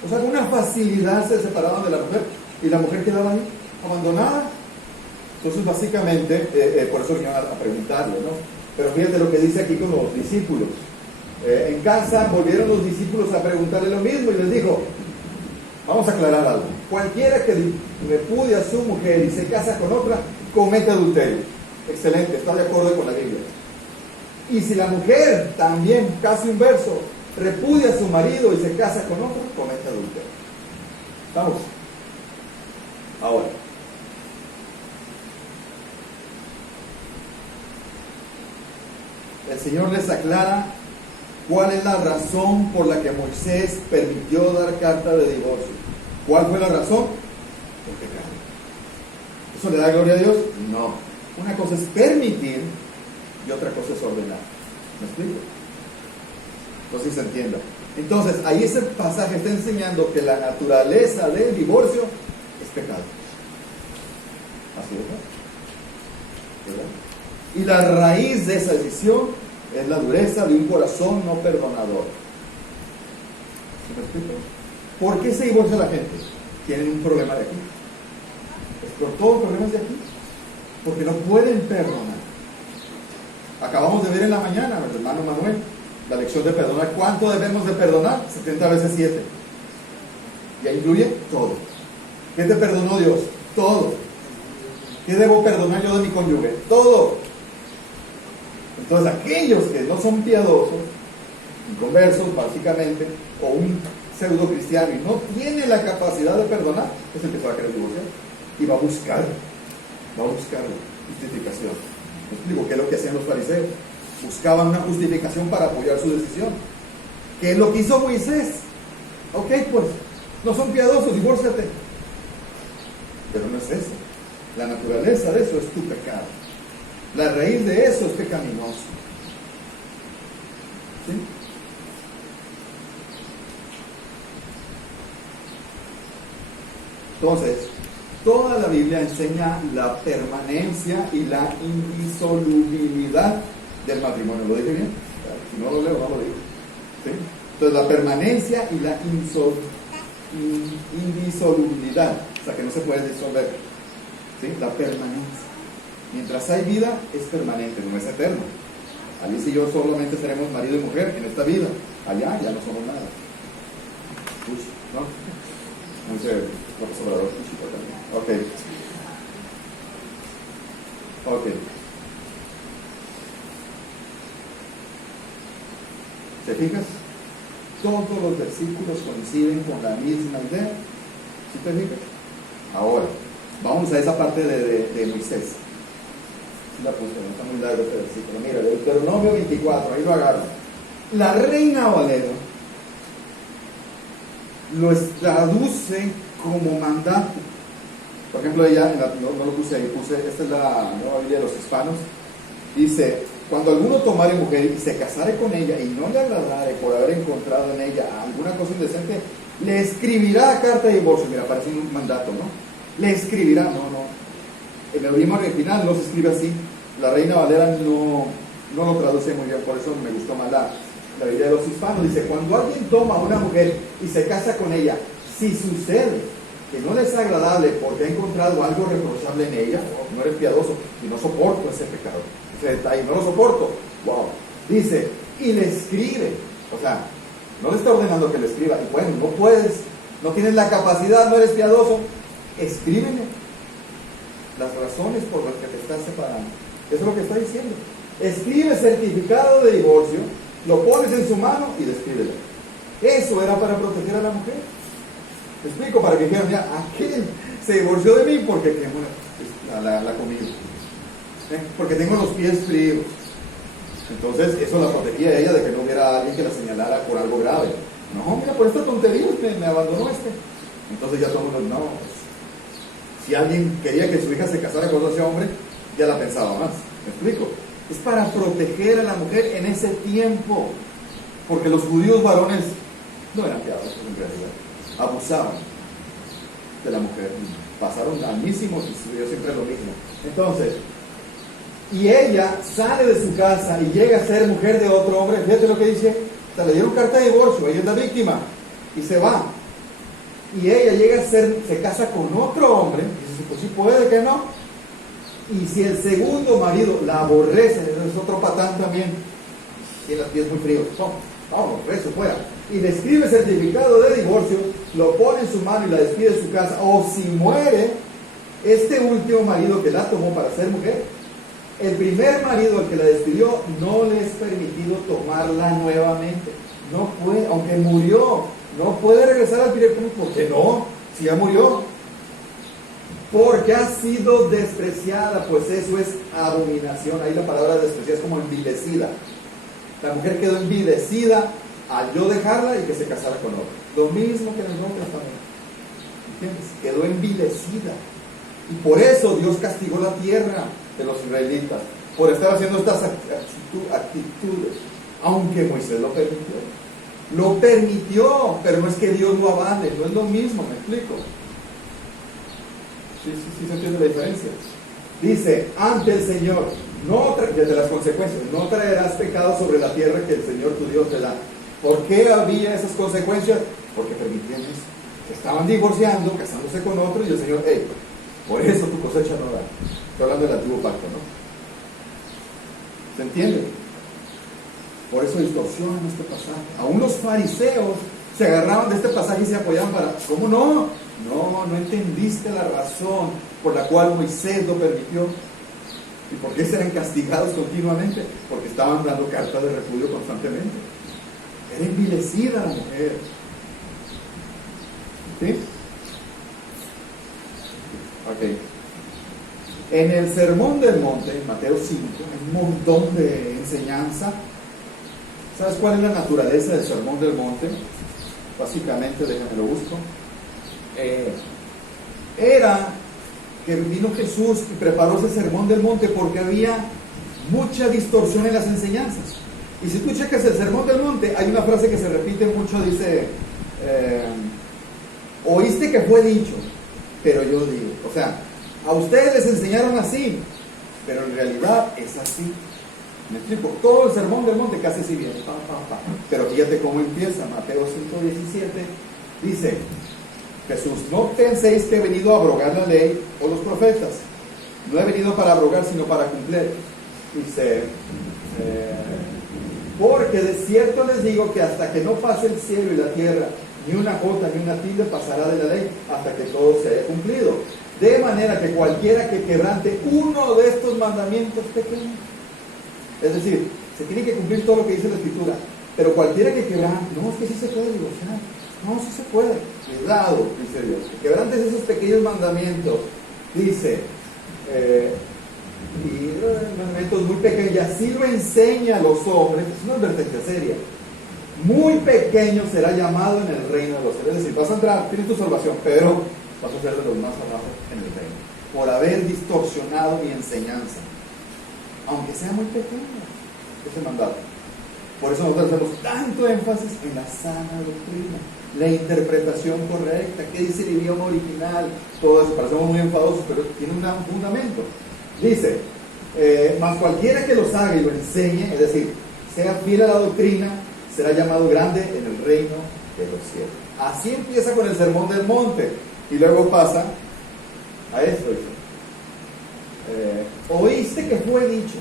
O sea, con una facilidad se separaban de la mujer y la mujer quedaba ahí, abandonada. Entonces, básicamente, por eso vinieron a preguntarle, ¿no? Pero fíjate lo que dice aquí con los discípulos. En casa volvieron los discípulos a preguntarle lo mismo y les dijo, vamos a aclarar algo. Cualquiera que repudie a su mujer y se casa con otra, comete adulterio. Excelente, está de acuerdo con la Biblia. Y si la mujer también, caso inverso, repudia a su marido y se casa con otro, comete adulterio. ¿Estamos? Ahora, el Señor les aclara cuál es la razón por la que Moisés permitió dar carta de divorcio. ¿Cuál fue la razón? El pecado. ¿Eso le da gloria a Dios? No. Una cosa es permitir y otra cosa es ordenar. ¿Me explico? Entonces se entienda. Entonces, ahí ese pasaje está enseñando que la naturaleza del divorcio es pecado. Así es, ¿no? ¿Verdad? Y la raíz de esa decisión es la dureza de un corazón no perdonador. ¿Sí me explico? ¿Por qué se divorcia la gente? Tienen un problema de aquí. ¿Es por todos los problemas de aquí? Porque no pueden perdonar. Acabamos de ver en la mañana, el hermano Manuel, la lección de perdonar. ¿Cuánto debemos de perdonar? 70 veces 7. Ya incluye todo. ¿Qué te perdonó Dios? Todo. ¿Qué debo perdonar yo de mi cónyuge? Todo. Entonces aquellos que no son piadosos, inconversos básicamente, o un pseudo cristiano y no tiene la capacidad de perdonar, pues empezó a querer divorciar y va a buscar justificación. ¿Me explico? ¿Qué es lo que hacían los fariseos? Buscaban una justificación para apoyar su decisión. ¿Qué es lo que hizo Moisés? Ok, pues, no son piadosos, divórciate. Pero no es eso. La naturaleza de eso es tu pecado. La raíz de eso es pecaminoso. ¿Sí? Entonces, toda la Biblia enseña la permanencia y la indisolubilidad del matrimonio. ¿Lo dije bien? Si no lo leo, no lo digo. ¿Sí? Entonces, la permanencia y la indisolubilidad, o sea, que no se puede disolver. ¿Sí? La permanencia. Mientras hay vida, es permanente, no es eterno. Alice y yo solamente seremos marido y mujer en esta vida. Allá ya no somos nada. Uy, ¿no? Muy serio. Ok. ¿Te fijas? Todos los versículos coinciden con la misma idea. ¿Sí te fijas? Ahora, vamos a esa parte de Moisés. La puse, no está muy largo este versículo. Mira, Deuteronomio 24, ahí lo agarro. La Reina Valera lo traduce como mandato. Por ejemplo, ella, no lo puse ahí, esta es la Nueva Biblia de los Hispanos. Dice, cuando alguno tomare mujer y se casare con ella y no le agradare por haber encontrado en ella alguna cosa indecente, le escribirá carta de divorcio. Mira, parece un mandato, ¿no? Le escribirá, no. En el idioma original no se escribe así. La Reina Valera no lo traduce muy bien, por eso me gustó más la Biblia de los Hispanos. Dice, cuando alguien toma a una mujer y se casa con ella, si sucede que no le es agradable porque ha encontrado algo reprochable en ella, no eres piadoso, y no soporto ese pecado, ese detalle, no lo soporto, wow. Dice, y le escribe, o sea, no le está ordenando que le escriba, y bueno, no puedes, no tienes la capacidad, no eres piadoso, escríbeme las razones por las que te estás separando. Eso es lo que está diciendo. Escribe certificado de divorcio, lo pones en su mano y descríbelo. Eso era para proteger a la mujer. Te explico, para que dijeran, ya, aquel se divorció de mí porque quemó la comida. Porque tengo los pies fríos. Entonces, eso la protegía a ella de que no hubiera alguien que la señalara por algo grave. No, mira, por esta tontería me abandonó este. Entonces ya todo el mundo, no. Si alguien quería que su hija se casara con ese hombre, ya la pensaba más. ¿Me explico? Es para proteger a la mujer en ese tiempo, porque los judíos varones no eran piadosos en realidad, abusaban de la mujer, pasaron grandísimos y sucedió siempre lo mismo. Entonces, y ella sale de su casa y llega a ser mujer de otro hombre. Fíjate lo que dice, o sea, le dieron carta de divorcio, ella es la víctima y se va. Y ella llega a ser, se casa con otro hombre, y dice, pues sí puede, que no. Y si el segundo marido la aborrece, es otro patán también, tiene los pies muy fríos, vamos, rezo, fuera. Y le escribe certificado de divorcio, lo pone en su mano y la despide de su casa. O si muere este último marido que la tomó para ser mujer, el primer marido al que la despidió no le es permitido tomarla nuevamente. No puede, aunque murió, no puede regresar al primer marido. ¿Por qué no? Si ya murió. Porque ha sido despreciada, pues eso es abominación. Ahí la palabra despreciada es como envilecida. La mujer quedó envilecida al yo dejarla y que se casara con otro. Lo mismo que en el Nuevo Testamento. ¿Entiendes? Quedó envilecida. Y por eso Dios castigó la tierra de los israelitas, por estar haciendo estas actitudes, aunque Moisés lo permitió. Lo permitió, pero no es que Dios lo avale, no es lo mismo, ¿me explico? Sí, se entiende la diferencia. Dice, ante el Señor, desde las consecuencias, no traerás pecado sobre la tierra que el Señor tu Dios te da. ¿Por qué había esas consecuencias? Porque permitían eso. Que estaban divorciando, casándose con otro, y el Señor, por eso tu cosecha no da. Estoy hablando del antiguo pacto, ¿no? ¿Se entiende? Por eso distorsionan este pasaje. Aún los fariseos se agarraban de este pasaje y se apoyaban para... ¿Cómo no? No entendiste la razón por la cual Moisés lo permitió. ¿Y por qué serán castigados continuamente? Porque estaban dando cartas de repudio constantemente. Era envilecida la mujer. ¿Sí? Ok. En el Sermón del Monte, en Mateo 5, hay un montón de enseñanza. ¿Sabes cuál es la naturaleza del Sermón del Monte? Básicamente, déjame lo busco. Era que vino Jesús y preparó ese Sermón del Monte porque había mucha distorsión en las enseñanzas. Y si tú checas el Sermón del Monte, hay una frase que se repite mucho, dice, oíste que fue dicho, pero yo digo. O sea, a ustedes les enseñaron así, pero en realidad es así. ¿Me explico? Todo el Sermón del Monte casi así viene. Pero fíjate cómo empieza. Mateo 5:17 dice, Jesús, no penséis que he venido a abrogar la ley o los profetas. No he venido para abrogar, sino para cumplir. Dice, porque de cierto les digo que hasta que no pase el cielo y la tierra, ni una jota ni una tilde pasará de la ley hasta que todo se haya cumplido. De manera que cualquiera que quebrante uno de estos mandamientos pequeños, es decir, se tiene que cumplir todo lo que dice la Escritura, pero cualquiera que quebrante, no, es que sí se puede divorciar, no, sí se puede, cuidado, dice Dios, que quebrantes esos pequeños mandamientos, dice, y mandamientos muy pequeños, y así lo enseña a los hombres, es una advertencia seria. Muy pequeño será llamado en el reino de los cielos. Es decir, vas a entrar, tienes tu salvación, pero vas a ser de los más abajo en el reino, por haber distorsionado mi enseñanza, aunque sea muy pequeño ese mandato. Por eso nosotros hacemos tanto énfasis en la sana doctrina, la interpretación correcta, qué dice el idioma original, todo eso. Parecemos muy enfadosos, pero tiene un fundamento. Dice, mas cualquiera que los haga y lo enseñe, es decir, sea fiel a la doctrina, será llamado grande en el reino de los cielos. Así empieza con el Sermón del Monte y luego pasa a esto. Oíste que fue dicho,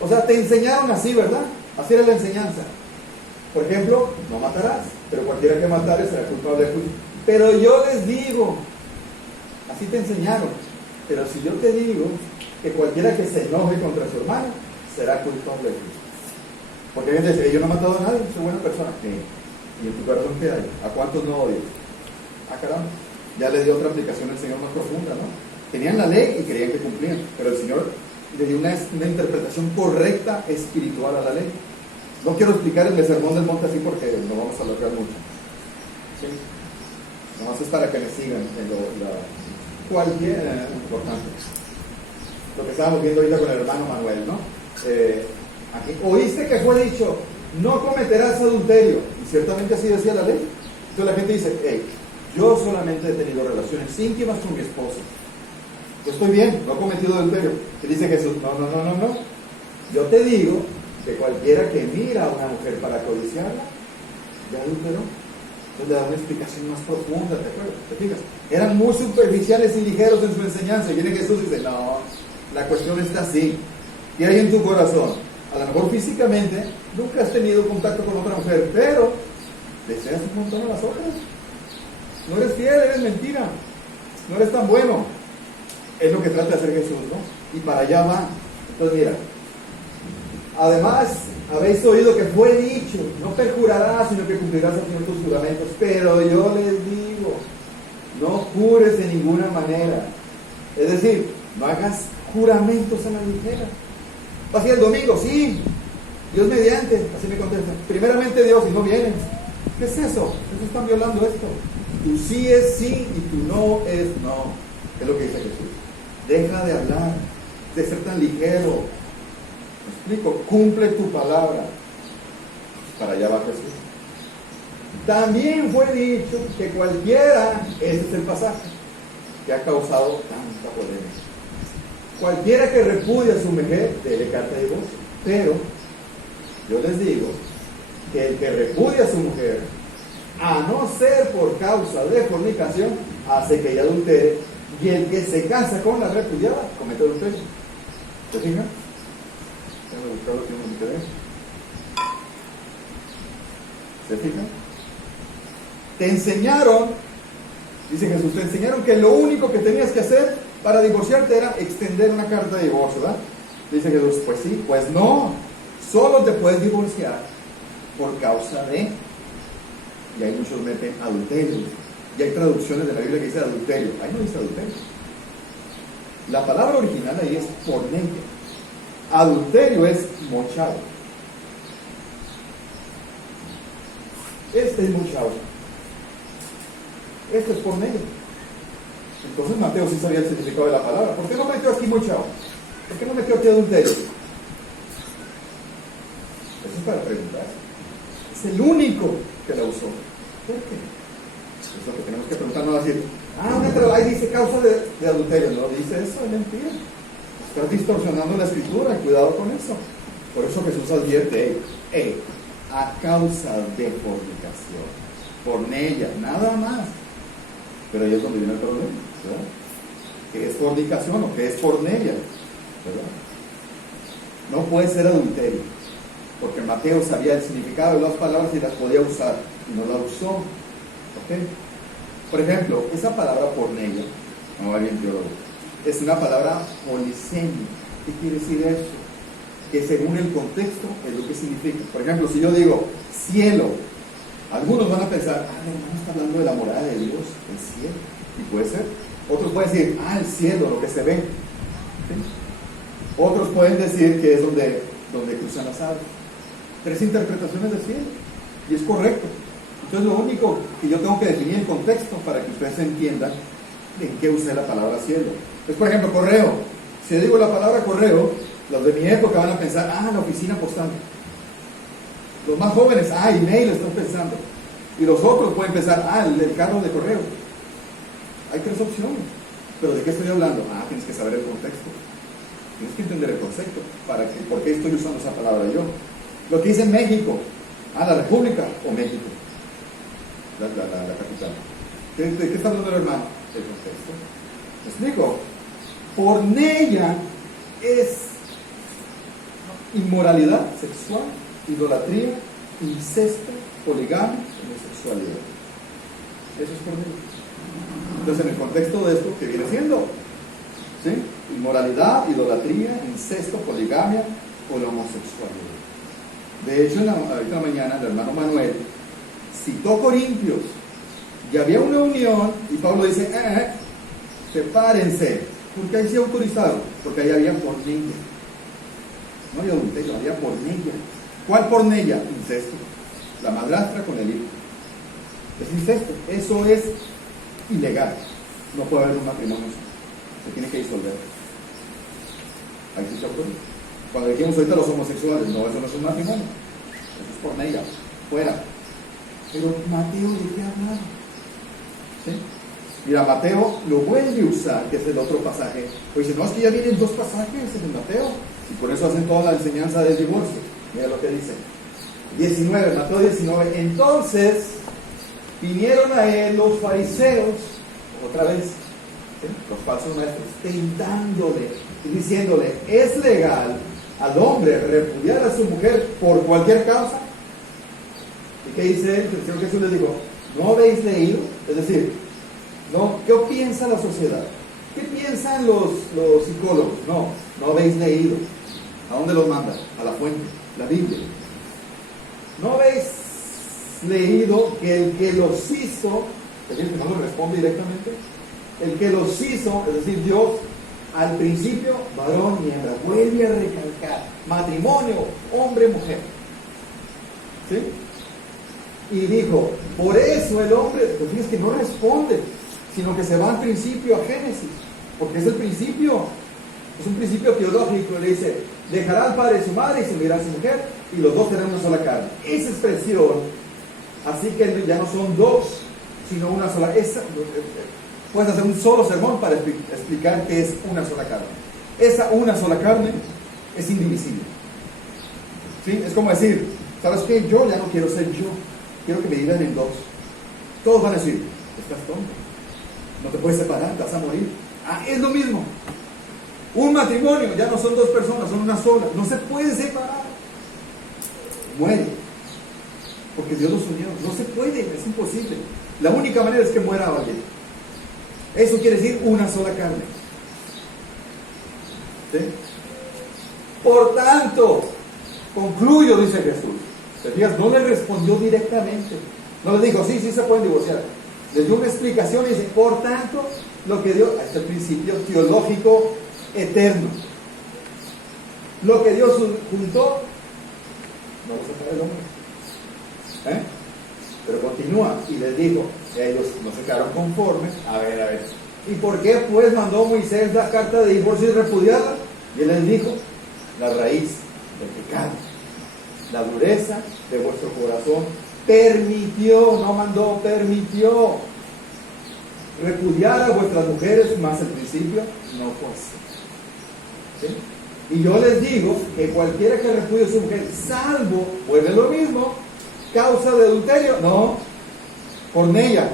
o sea, te enseñaron así, ¿verdad? Así era la enseñanza. Por ejemplo, no matarás, pero cualquiera que matare será culpable de juicio. Pero yo les digo, así te enseñaron, pero si yo te digo que cualquiera que se enoje contra su hermano será culpable de juicio. Porque alguien dice, yo no he matado a nadie, soy buena persona. ¿Qué? ¿Y en tu corazón qué hay? ¿A cuántos no odias? Ah, caramba, ya le dio otra aplicación al Señor más profunda, ¿no? Tenían la ley y creían que cumplían, pero el Señor le dio una interpretación correcta espiritual a la ley. No quiero explicar el Sermón del Monte así porque no vamos a alargar mucho. ¿Sí? Nomás es para que me sigan en cualquier importante. lo que estábamos viendo ahorita con el hermano Manuel, ¿no? Aquí, oíste que fue dicho, no cometerás adulterio, y ciertamente así decía la ley. Entonces la gente dice, hey, yo solamente he tenido relaciones íntimas con mi esposa, yo estoy bien, no he cometido adulterio. Y dice Jesús, no, yo te digo que cualquiera que mira a una mujer para codiciarla, ya adulteró. Entonces le da una explicación más profunda, ¿te acuerdas? ¿Te fijas? Eran muy superficiales y ligeros en su enseñanza. Y viene Jesús y dice, no, la cuestión está así. ¿Qué hay en tu corazón? A lo mejor físicamente nunca has tenido contacto con otra mujer, pero deseas un montón a las otras. No eres fiel, eres mentira. No eres tan bueno. Es lo que trata de hacer Jesús, ¿no? Y para allá va. Entonces mira, además habéis oído que fue dicho, no perjurarás, sino que cumplirás al Señor tus juramentos. Pero yo les digo, no jures de ninguna manera. Es decir, no hagas juramentos a la ligera. ¿Va a ser el domingo? Sí. Dios mediante, así me contestan. Primeramente Dios, y no vienen. ¿Qué es eso? Eso están violando esto. Tu sí es sí y tu no es no. Es lo que dice Jesús. Deja de hablar, de ser tan ligero. ¿Me explico? Cumple tu palabra. Para allá va Jesús. También fue dicho que cualquiera, ese es el pasaje, que ha causado tanta polémica. Cualquiera que repudia a su mujer, dele carta de divorcio. Pero yo les digo que el que repudia a su mujer, a no ser por causa de fornicación, hace que ella adultere, y el que se casa con la repudiada comete adulterio. ¿Se fijan? Déjame buscar lo que no me quedé. ¿Se fijan? Te enseñaron, dice Jesús, te enseñaron que lo único que tenías que hacer para divorciarte era extender una carta de divorcio, ¿verdad? Dice Jesús, pues sí, pues no. Solo te puedes divorciar por causa de, y ahí muchos meten adulterio. Y hay traducciones de la Biblia que dice adulterio. Ahí no dice adulterio. La palabra original ahí es porneia. Adulterio es mochado. Este es mochado. Este es porneia. Entonces Mateo sí sabía el significado de la palabra. ¿Por qué no metió aquí mochado? ¿Por qué no metió aquí adulterio? Eso es para preguntar. Es el único que la usó. ¿Por qué? Es lo que tenemos que preguntar, no decir, ahí dice causa de adulterio. No dice eso, es mentira. Estás distorsionando la escritura, cuidado con eso. Por eso Jesús advierte, a causa de fornicación, porneia, nada más. Pero ahí es donde viene el problema, ¿verdad? ¿Qué es fornicación o qué es porneia? ¿Verdad? No puede ser adulterio, porque Mateo sabía el significado de las palabras y las podía usar, y no la usó. ¿Ok? Por ejemplo, esa palabra porneia, no va bien teólogo, es una palabra polisemia. ¿Qué quiere decir eso? Que según el contexto es lo que significa. Por ejemplo, si yo digo cielo, algunos van a pensar, el hermano está hablando de la morada de Dios, el cielo. Y puede ser. Otros pueden decir, el cielo, lo que se ve. ¿Sí? Otros pueden decir que es donde cruzan las aves. 3 interpretaciones del cielo. Y es correcto. Entonces lo único que yo tengo que definir el contexto para que ustedes entiendan en qué usé la palabra cielo. Pues por ejemplo, correo. Si digo la palabra correo, los de mi época van a pensar, la oficina postal. Los más jóvenes, email están pensando. Y los otros pueden pensar, el carro de correo. Hay 3 opciones. ¿Pero de qué estoy hablando? Tienes que saber el contexto. Tienes que entender el concepto. ¿Por qué estoy usando esa palabra yo? Lo que dice México. La República o México. La capital. ¿De qué está hablando el hermano? El contexto. ¿Me explico? Porneia es inmoralidad sexual, idolatría, incesto, poligamia, homosexualidad. Eso es porneia. Entonces, en el contexto de esto, ¿qué viene siendo? ¿Sí? Inmoralidad, idolatría, incesto, poligamia o la homosexualidad. De hecho, ahorita en la mañana, el hermano Manuel citó Corintios y había una unión y Pablo dice, sepárense, porque ahí sí autorizaron, porque ahí había porneia. No había adulterio, había porneia. ¿Cuál porneia? Incesto. La madrastra con el hijo. Es incesto. Eso es ilegal. No puede haber un matrimonio. Se tiene que disolver. Ahí sí se autoriza. Cuando dijimos ahorita los homosexuales, no, eso no es un matrimonio, eso es porneia, fuera. Pero Mateo, ¿de qué habla? ¿Sí? Mira, Mateo lo vuelve a usar, que es el otro pasaje. Pues dice, no, es que ya vienen dos pasajes en el Mateo, y por eso hacen toda la enseñanza del divorcio. Mira lo que dice. 19, Mateo 19. Entonces vinieron a él los fariseos, otra vez, ¿sí? Los falsos maestros, tentándole y diciéndole, ¿es legal al hombre repudiar a su mujer por cualquier causa? ¿Y qué dice él? El Señor Jesús les dijo, ¿no habéis leído? Es decir, ¿no? ¿Qué piensa la sociedad? ¿Qué piensan los psicólogos? No habéis leído. ¿A dónde los manda? A la fuente, la Biblia. ¿No habéis leído que el que los hizo, es decir, que no lo responde directamente, el que los hizo, es decir, Dios, al principio, varón y hembra, vuelve a recalcar, matrimonio, hombre, mujer, ¿sí? Y dijo, por eso el hombre, pues fíjense que no responde, sino que se va al principio, a Génesis, porque es el principio, es un principio teológico, le dice, dejará al padre y su madre y se unirá a su mujer, y los dos serán una sola carne. Esa expresión, así que ya no son dos, sino una sola. Puedes hacer un solo sermón para explicar qué es una sola carne. Esa una sola carne es indivisible. ¿Sí? Es como decir, ¿sabes qué? Yo ya no quiero ser yo, quiero que me dividan en dos. Todos van a decir, estás tonto, no te puedes separar, te vas a morir. Es lo mismo. Un matrimonio ya no son dos personas, son una sola. No se puede separar. Muere. Porque Dios los unió. No se puede, es imposible. La única manera es que muera alguien. Eso quiere decir una sola carne. ¿Sí? Por tanto, concluyo, dice Jesús. ¿Te fijas? No le respondió directamente. No le dijo, sí se pueden divorciar. Les dio una explicación y dice, por tanto, lo que dio, este principio teológico eterno. Lo que Dios juntó, no lo separa el hombre. Pero continúa y les dijo, ellos no se quedaron conformes. A ver. ¿Y por qué pues mandó Moisés la carta de divorcio y repudiarla? Y él les dijo, la raíz del pecado, la dureza de vuestro corazón permitió, no mandó, permitió repudiar a vuestras mujeres, más al principio no fue así. ¿Sí? Y yo les digo que cualquiera que repudie a su mujer, salvo, vuelve lo mismo, causa de adulterio, no, porneia,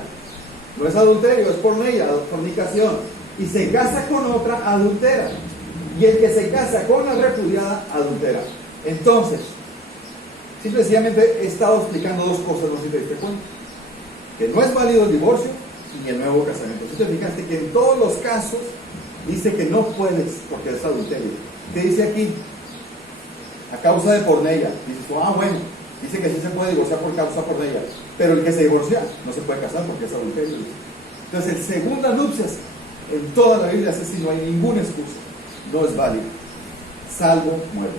no es adulterio, es porneia, fornicación, y se casa con otra, adultera, y el que se casa con la repudiada, adultera. Entonces, simplemente he estado explicando dos cosas, no sé si te diste cuenta, que no es válido el divorcio ni el nuevo casamiento. Si te fijaste que en todos los casos dice que no puedes porque es adulterio. ¿Qué dice aquí? A causa de porneia. Dices tú, bueno, dice que sí se puede divorciar por causa porneia, pero el que se divorcia no se puede casar porque es adulterio. Entonces, el segunda nupcias en toda la Biblia es así, no hay ninguna excusa, no es válido, salvo muerte.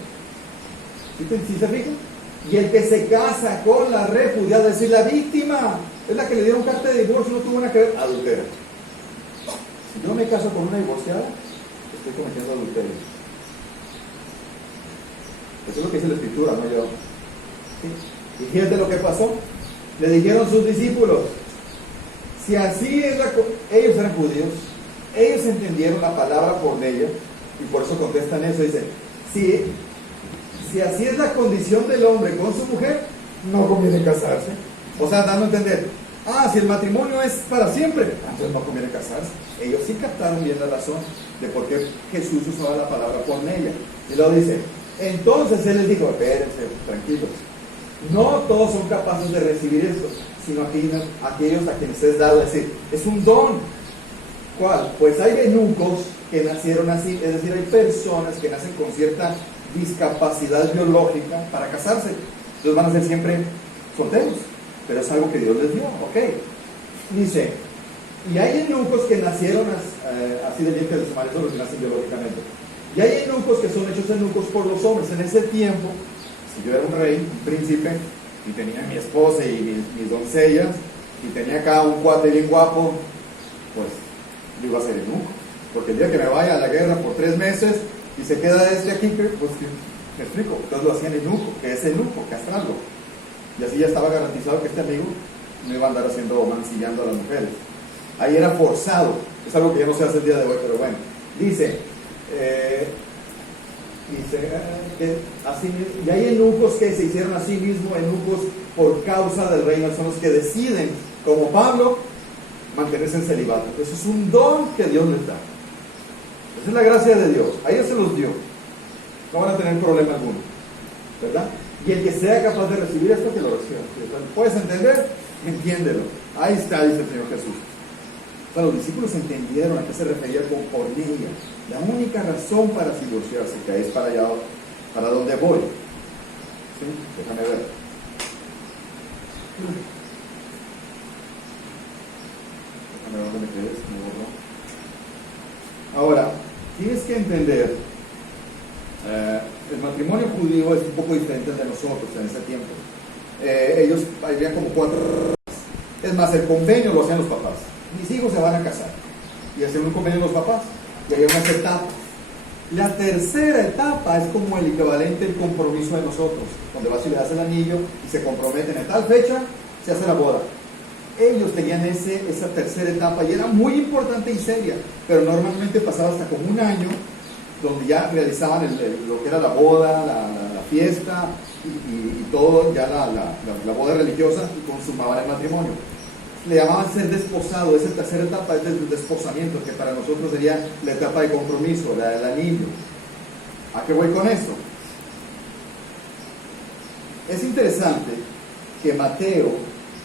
¿Sí se fijan? Y el que se casa con la repudiada, es decir, la víctima, es la que le dieron carta de divorcio, no tuvo nada que ver, adultera. Si yo me caso con una divorciada, estoy cometiendo adulterio. Eso es lo que dice la Escritura, no yo. ¿Sí? Y fíjate lo que pasó. Le dijeron sus discípulos, si así es ellos eran judíos, ellos entendieron la palabra porneia, y por eso contestan eso, dicen, si así es la condición del hombre con su mujer, no conviene casarse. O sea, dando a entender, si el matrimonio es para siempre, entonces no conviene casarse. Ellos sí captaron bien la razón de por qué Jesús usaba la palabra porneia. Y luego dice, entonces él les dijo, espérense, tranquilos, no todos son capaces de recibir esto, sino aquellos a quienes es dado, es decir, es un don. ¿Cuál? Pues hay eunucos que nacieron así, es decir, hay personas que nacen con cierta discapacidad biológica para casarse, entonces van a ser siempre solteros, pero es algo que Dios les dio, Dice, y hay eunucos que nacieron así de vientre de su madre, los que nacen biológicamente. Y hay eunucos que son hechos eunucos por los hombres. En ese tiempo, si yo era un rey, un príncipe, y tenía mi esposa y mis doncellas, y tenía acá un cuate bien guapo, pues yo iba a ser eunuco. Porque el día que me vaya a la guerra por 3 meses, Y se queda este aquí, pues, me explico, entonces lo hacían eunuco, que es eunuco, castrarlo. Y así ya estaba garantizado que este amigo no iba a andar mancillando a las mujeres. Ahí era forzado, es algo que ya no se hace el día de hoy, pero bueno. Dice que así, y hay eunucos que se hicieron a sí mismos eunucos por causa del reino, son los que deciden, como Pablo, mantenerse en celibato. Eso es un don que Dios les da. Esa es la gracia de Dios, a ellos se los dio. No van a tener problema alguno, ¿verdad? Y el que sea capaz de recibir esto, que lo reciba. ¿Puedes entender? Entiéndelo. Ahí está, dice el Señor Jesús. O sea, los discípulos entendieron a qué se refería con porneia. La única razón para divorciarse, que es para allá, para donde voy. ¿Sí? Déjame ver. Déjame ver dónde me quedé, se me borró. Ahora, tienes que entender, el matrimonio judío es un poco diferente de nosotros en ese tiempo. Ellos había como 4. Es más, el convenio lo hacían los papás. Mis hijos se van a casar. Y hacían un convenio los papás. Y había unas etapas. La tercera etapa es como el equivalente al compromiso de nosotros, donde vas y le das el anillo y se comprometen en tal fecha, se hace la boda. Ellos tenían esa tercera etapa y era muy importante y seria, pero normalmente pasaba hasta como un año donde ya realizaban lo que era la boda, la fiesta y todo, ya la boda religiosa, y consumaban el matrimonio. Le llamaban ser desposado. Esa tercera etapa es del desposamiento, que para nosotros sería la etapa de compromiso, la del anillo. ¿A qué voy con esto? Es interesante que Mateo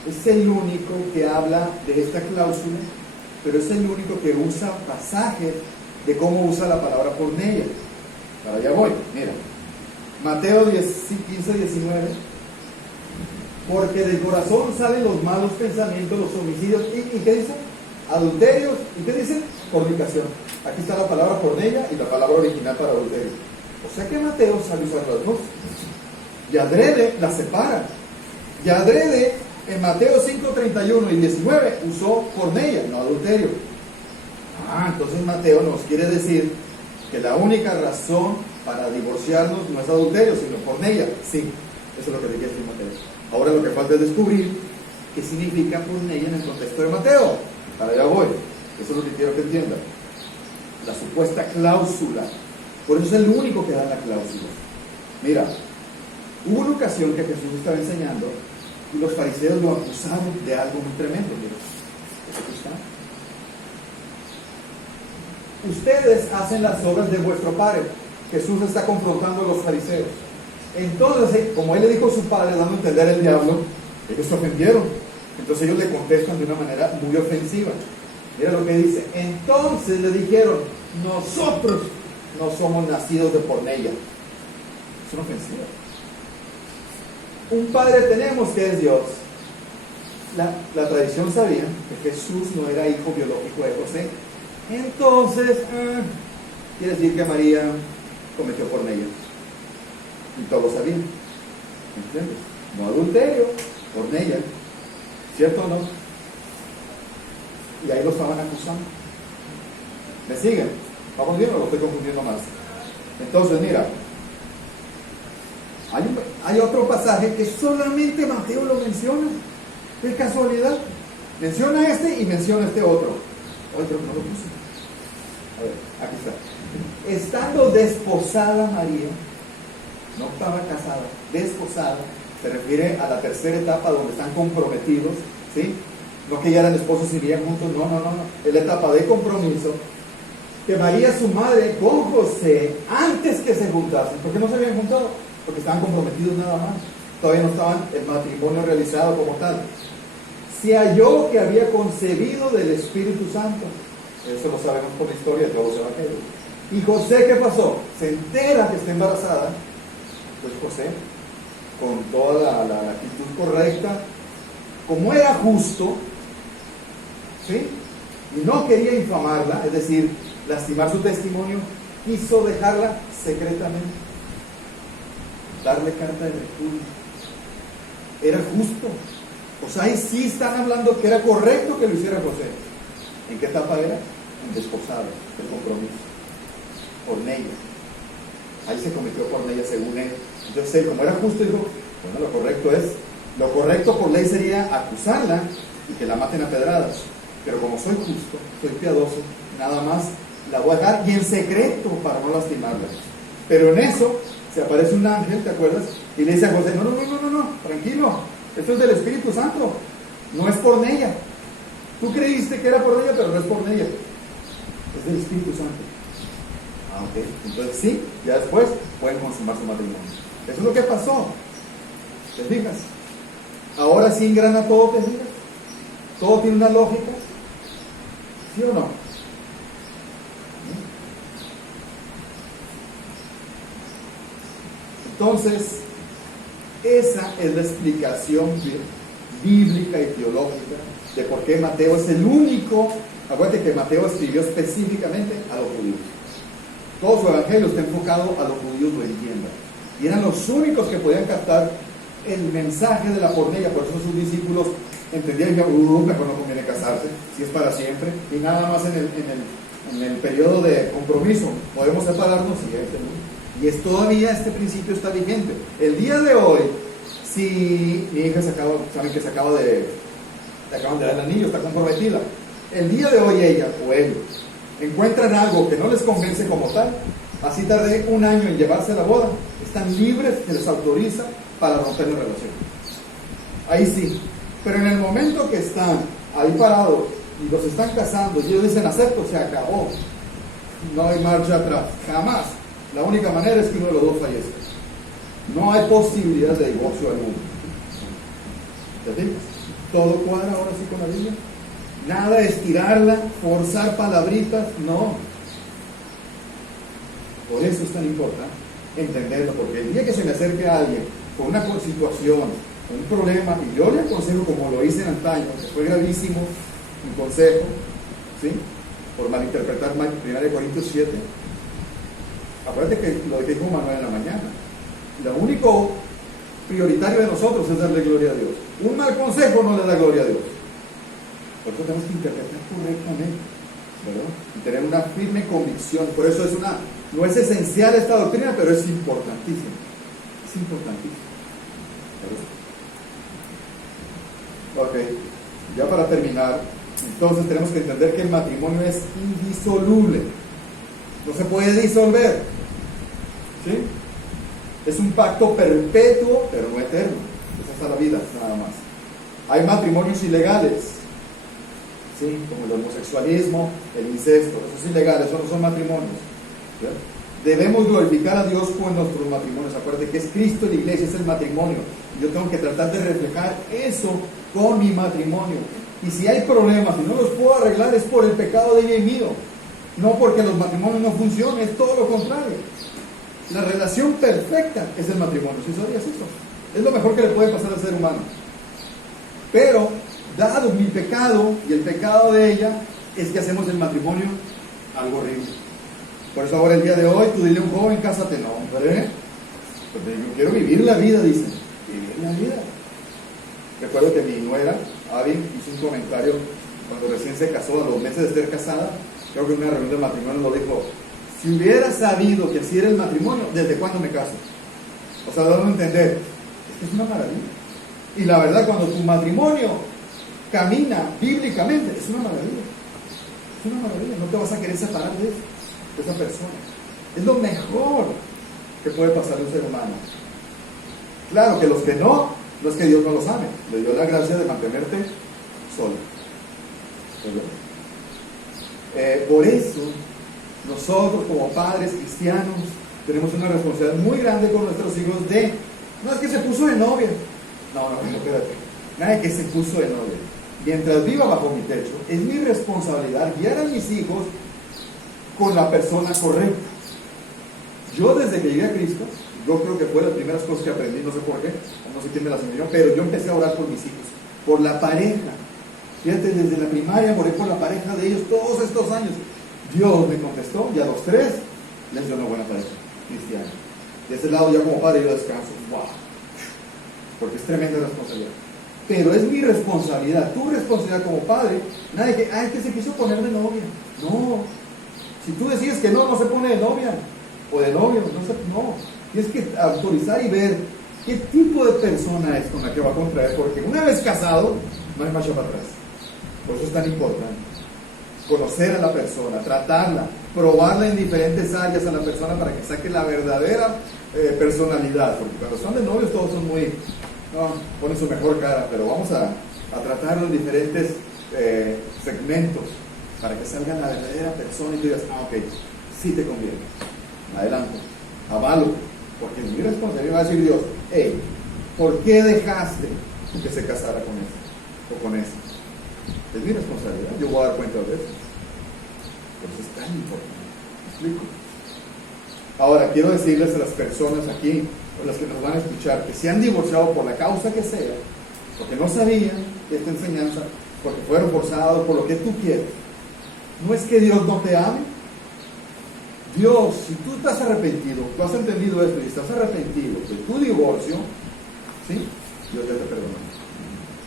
es el único que habla de esta cláusula, pero es el único que usa pasajes de cómo usa la palabra porneia. Para allá voy, mira. Mateo 15, 19. Porque del corazón salen los malos pensamientos, los homicidios, ¿y qué dice? Adulterios, ¿y qué dice? Fornicación. Aquí está la palabra porneia y la palabra original para adulterio. O sea que Mateo sabe usar las dos. Y adrede las separa. Y adrede en Mateo 5, 31 y 19 usó porneia, no adulterio. Entonces Mateo nos quiere decir que la única razón para divorciarnos no es adulterio, sino porneia. Sí, eso es lo que te quiere decir Mateo. Ahora lo que falta es descubrir qué significa porneia en el contexto de Mateo. Para allá voy. Eso es lo que quiero que entiendan. La supuesta cláusula. Por eso es el único que da la cláusula. Mira, hubo una ocasión que Jesús estaba enseñando y los fariseos lo acusaron de algo muy tremendo. Mira, eso aquí está. Ustedes hacen las obras de vuestro padre. Jesús está confrontando a los fariseos. Entonces, como él le dijo a su padre, dando a entender el diablo, ellos se ofendieron. Entonces ellos le contestan de una manera muy ofensiva. Mira lo que dice. Entonces le dijeron, nosotros no somos nacidos de porneia. Es una ofensiva. Un padre tenemos que es Dios. La tradición sabía que Jesús no era hijo biológico de José. Entonces, quiere decir que María cometió porneia. Y todos sabían. ¿Entiendes? No adulterio, porneia. ¿Cierto o no? Y ahí lo estaban acusando. ¿Me siguen? ¿Vamos bien o lo estoy confundiendo más? Entonces, mira. Hay otro pasaje que solamente Mateo lo menciona. ¿Qué casualidad? Menciona este y menciona este otro. Otro no lo puse. A ver, aquí está. Estando desposada María, no estaba casada, desposada, se refiere a la tercera etapa donde están comprometidos, ¿sí? No que ya eran esposos y vivían juntos, no. Es la etapa de compromiso. Que María, su madre, con José, antes que se juntasen, ¿por qué no se habían juntado? Porque estaban comprometidos nada más. Todavía no estaban el matrimonio realizado como tal. Se halló que había concebido del Espíritu Santo. Eso lo sabemos por la historia de todos los evangelios. Y José, ¿qué pasó? Se entera que está embarazada. Pues José, con toda la actitud correcta, como era justo, ¿sí? Y no quería infamarla, es decir, lastimar su testimonio, quiso dejarla secretamente, darle carta de repudio. Era justo. O sea, ahí sí están hablando que era correcto que lo hiciera José. ¿En qué etapa era? En desposado, el compromiso, porneia. ahí se cometió por ley según él. Entonces él, como era justo, dijo, bueno, lo correcto por ley sería acusarla y que la maten a pedradas. Pero como soy justo, soy piadoso, nada más la voy a dejar y en secreto para no lastimarla. Pero en eso se aparece un ángel, ¿te acuerdas? Y le dice a José, no, tranquilo, esto es del Espíritu Santo, no es por ella. Tú creíste que era por ella, pero no es por ella, es del Espíritu Santo. Ah, ok, entonces sí, ya después pueden consumar su matrimonio. Eso es lo que pasó, ¿te fijas? Ahora sí engrana todo, ¿te fijas? Todo tiene una lógica, ¿sí o no? Entonces, esa es la explicación bíblica y teológica de por qué Mateo es el único. Acuérdate que Mateo escribió específicamente a los judíos. Todo su evangelio está enfocado a los judíos lo entiendan. Y eran los únicos que podían captar el mensaje de la pornella. Por eso sus discípulos entendían que mejor no conviene casarse, si es para siempre, y nada más en el periodo de compromiso podemos separarnos y es todavía este principio está vigente. El día de hoy, si mi hija saben que le acaban de dar el anillo, está comprometida. El día de hoy ella o él encuentran algo que no les convence como tal, así tardé un año en llevarse a la boda, están libres, se les autoriza para romper la relación. Ahí sí. Pero en el momento que están ahí parados y los están casando y ellos dicen acepto, se acabó. No hay marcha atrás, jamás. La única manera es que uno de los dos fallezca. No hay posibilidad de divorcio alguno. ¿Te fijas? Todo cuadra ahora sí con la Biblia. Nada de estirarla, forzar palabritas, no. Por eso es tan importante entenderlo, porque el día que se me acerque a alguien con una situación, con un problema, y yo le aconsejo como lo hice en antaño, que fue gravísimo, un consejo, ¿sí? Por malinterpretar 1 Corintios 7. Acuérdate que lo que dijo Manuel en la mañana, lo único prioritario de nosotros es darle gloria a Dios. Un mal consejo no le da gloria a Dios. Por eso tenemos que interpretar correctamente, ¿verdad? Y tener una firme convicción. Por eso no es esencial esta doctrina, pero es importantísima. Es importantísima. ¿Verdad? Ok, ya para terminar, entonces tenemos que entender que el matrimonio es indisoluble. No se puede disolver. ¿Sí? Es un pacto perpetuo, pero no eterno. Es hasta la vida, nada más. Hay matrimonios ilegales, ¿sí? Como el homosexualismo, el incesto. Eso es ilegal, eso no son matrimonios. ¿Sí? Debemos glorificar a Dios con nuestros matrimonios. Acuérdate que es Cristo la iglesia, es el matrimonio. Yo tengo que tratar de reflejar eso con mi matrimonio. Y si hay problemas y no los puedo arreglar, es por el pecado de ella y mío. No porque los matrimonios no funcionen, es todo lo contrario. La relación perfecta es el matrimonio. ¿Sí sabías eso? Es lo mejor que le puede pasar al ser humano. Pero, dado mi pecado y el pecado de ella, es que hacemos el matrimonio algo horrible. Por eso ahora el día de hoy, tú dile a un joven, cásate. No, hombre, porque yo quiero vivir la vida, dicen. Vivir la vida. Recuerdo que mi nuera, Abby, hizo un comentario cuando recién se casó, a los meses de ser casada. Creo que en una reunión de matrimonio lo dijo: si hubiera sabido que así era el matrimonio, ¿desde cuándo me caso? O sea, dando a entender, es que es una maravilla. Y la verdad, cuando tu matrimonio camina bíblicamente, es una maravilla. Es una maravilla, no te vas a querer separar de esa persona. Es lo mejor que puede pasar a un ser humano. Claro que los que no es que Dios no los ame, le dio la gracia de mantenerte solo. Por eso, nosotros como padres cristianos tenemos una responsabilidad muy grande con nuestros hijos no es que se puso de novia, no, espérate, nada de que se puso de novia. Mientras viva bajo mi techo, es mi responsabilidad guiar a mis hijos con la persona correcta. Yo desde que llegué a Cristo, yo creo que fue de las primeras cosas que aprendí, no sé por qué, no sé quién me las enseñó, pero yo empecé a orar por mis hijos, por la pareja. Fíjate, desde la primaria oré por la pareja de ellos todos estos años. Dios me contestó y a los 3 les dio una buena pareja cristiana. De ese lado ya como padre yo descanso. ¡Wow! Porque es tremenda responsabilidad. Pero es mi responsabilidad, tu responsabilidad como padre. Nada que se quiso poner de novia. No. Si tú decides que no se pone de novia. o de novio, no. Tienes que autorizar y ver qué tipo de persona es con la que va a contraer, porque una vez casado, no hay marcha para atrás. Por eso es tan importante conocer a la persona, tratarla, probarla en diferentes áreas a la persona para que saque la verdadera personalidad, porque cuando son de novios todos son muy, no, ponen su mejor cara, pero vamos a tratarlo en diferentes segmentos para que salga la verdadera persona y tú digas, ok, sí te conviene, adelante, avalo, porque mi responsabilidad va a decir Dios, hey, ¿por qué dejaste que se casara con ese o con ese? Es mi responsabilidad, yo voy a dar cuenta de eso. Por eso es tan importante. ¿Me explico? Ahora, quiero decirles a las personas aquí, o las que nos van a escuchar, que se han divorciado por la causa que sea, porque no sabían esta enseñanza, porque fueron forzados, por lo que tú quieras. No es que Dios no te ame. Dios, si tú estás arrepentido, tú has entendido esto y estás arrepentido de tu divorcio, ¿sí? Dios ya te perdona.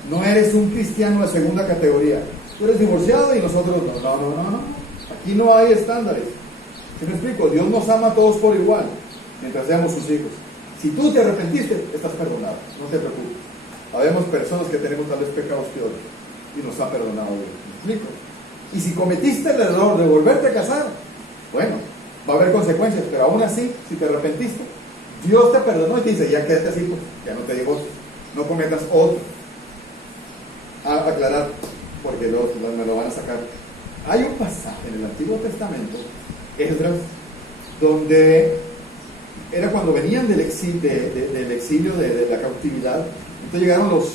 No eres un cristiano de segunda categoría. Tú eres divorciado y nosotros no. Aquí no hay estándares. ¿Sí me explico? Dios nos ama a todos por igual, mientras seamos sus hijos. Si tú te arrepentiste, estás perdonado. No te preocupes. Habemos personas que tenemos tal vez pecados peores y nos ha perdonado Dios. ¿Me explico? Y si cometiste el error de volverte a casar, bueno, va a haber consecuencias, pero aún así, si te arrepentiste, Dios te perdonó y te dice, ya quédate así, pues, ya no te divorcies, no cometas otro. A aclarar, porque me lo van a sacar. Hay un pasaje en el Antiguo Testamento, Esdras, donde era cuando venían del exilio, de la cautividad. Entonces llegaron los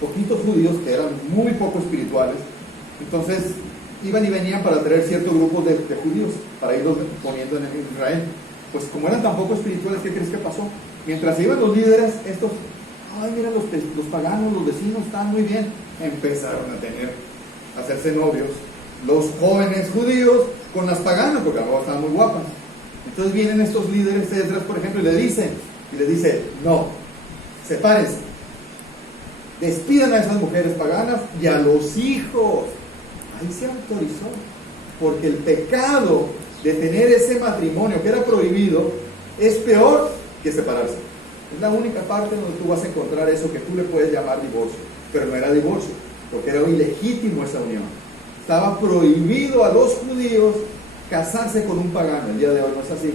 poquitos judíos que eran muy poco espirituales. Entonces iban y venían para traer ciertos grupos de judíos para irlos poniendo en Israel. Pues como eran tan poco espirituales, ¿qué crees que pasó? Mientras iban los líderes, estos, ay, mira, los paganos, los vecinos están muy bien, empezaron a hacerse novios los jóvenes judíos con las paganas, porque ahora estaban muy guapas. Entonces vienen estos líderes de Esdras, por ejemplo, y le dicen, no, sepárense, despidan a esas mujeres paganas y a los hijos. Ahí se autorizó, porque el pecado de tener ese matrimonio que era prohibido es peor que separarse. Es la única parte donde tú vas a encontrar eso que tú le puedes llamar divorcio, pero no era divorcio, porque era ilegítimo esa unión. Estaba prohibido a los judíos casarse con un pagano. El día de hoy no es así.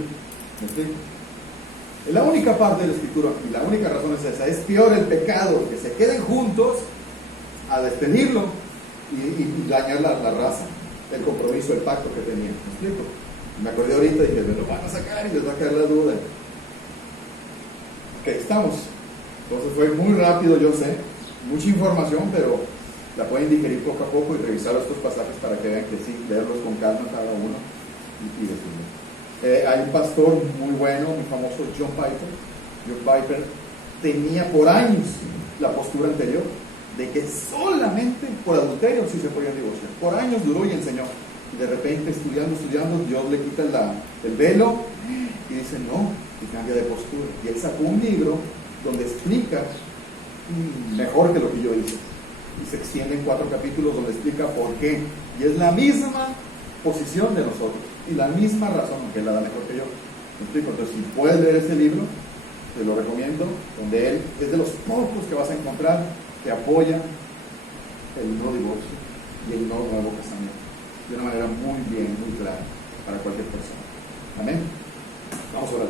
¿Me explico? Es la única parte de la escritura, y la única razón es esa. Es peor el pecado que se queden juntos a despedirlo y dañar la raza, el compromiso, el pacto que tenían. ¿Me explico? Me acordé ahorita y dije, me lo van a sacar y les va a caer la duda. Ok, estamos. Entonces fue muy rápido, yo sé, mucha información, pero la pueden digerir poco a poco y revisar estos pasajes para que vean que sí, leerlos con calma cada uno y decirlo. Hay un pastor muy bueno, muy famoso, John Piper. John Piper tenía por años la postura anterior de que solamente por adulterio sí se podía divorciar. Por años duró y enseñó. Y de repente, estudiando, Dios le quita el velo y dice no, y cambia de postura. Y él sacó un libro donde explica mejor que lo que yo hice. Y se extiende en 4 capítulos donde explica por qué. Y es la misma posición de nosotros y la misma razón, aunque él la da mejor que yo. ¿Me explico? Entonces, si puedes leer ese libro, te lo recomiendo, donde él es de los pocos que vas a encontrar que apoyan el no divorcio y el no nuevo casamiento de una manera muy bien, muy clara para cualquier persona. Amén. Vamos a orar.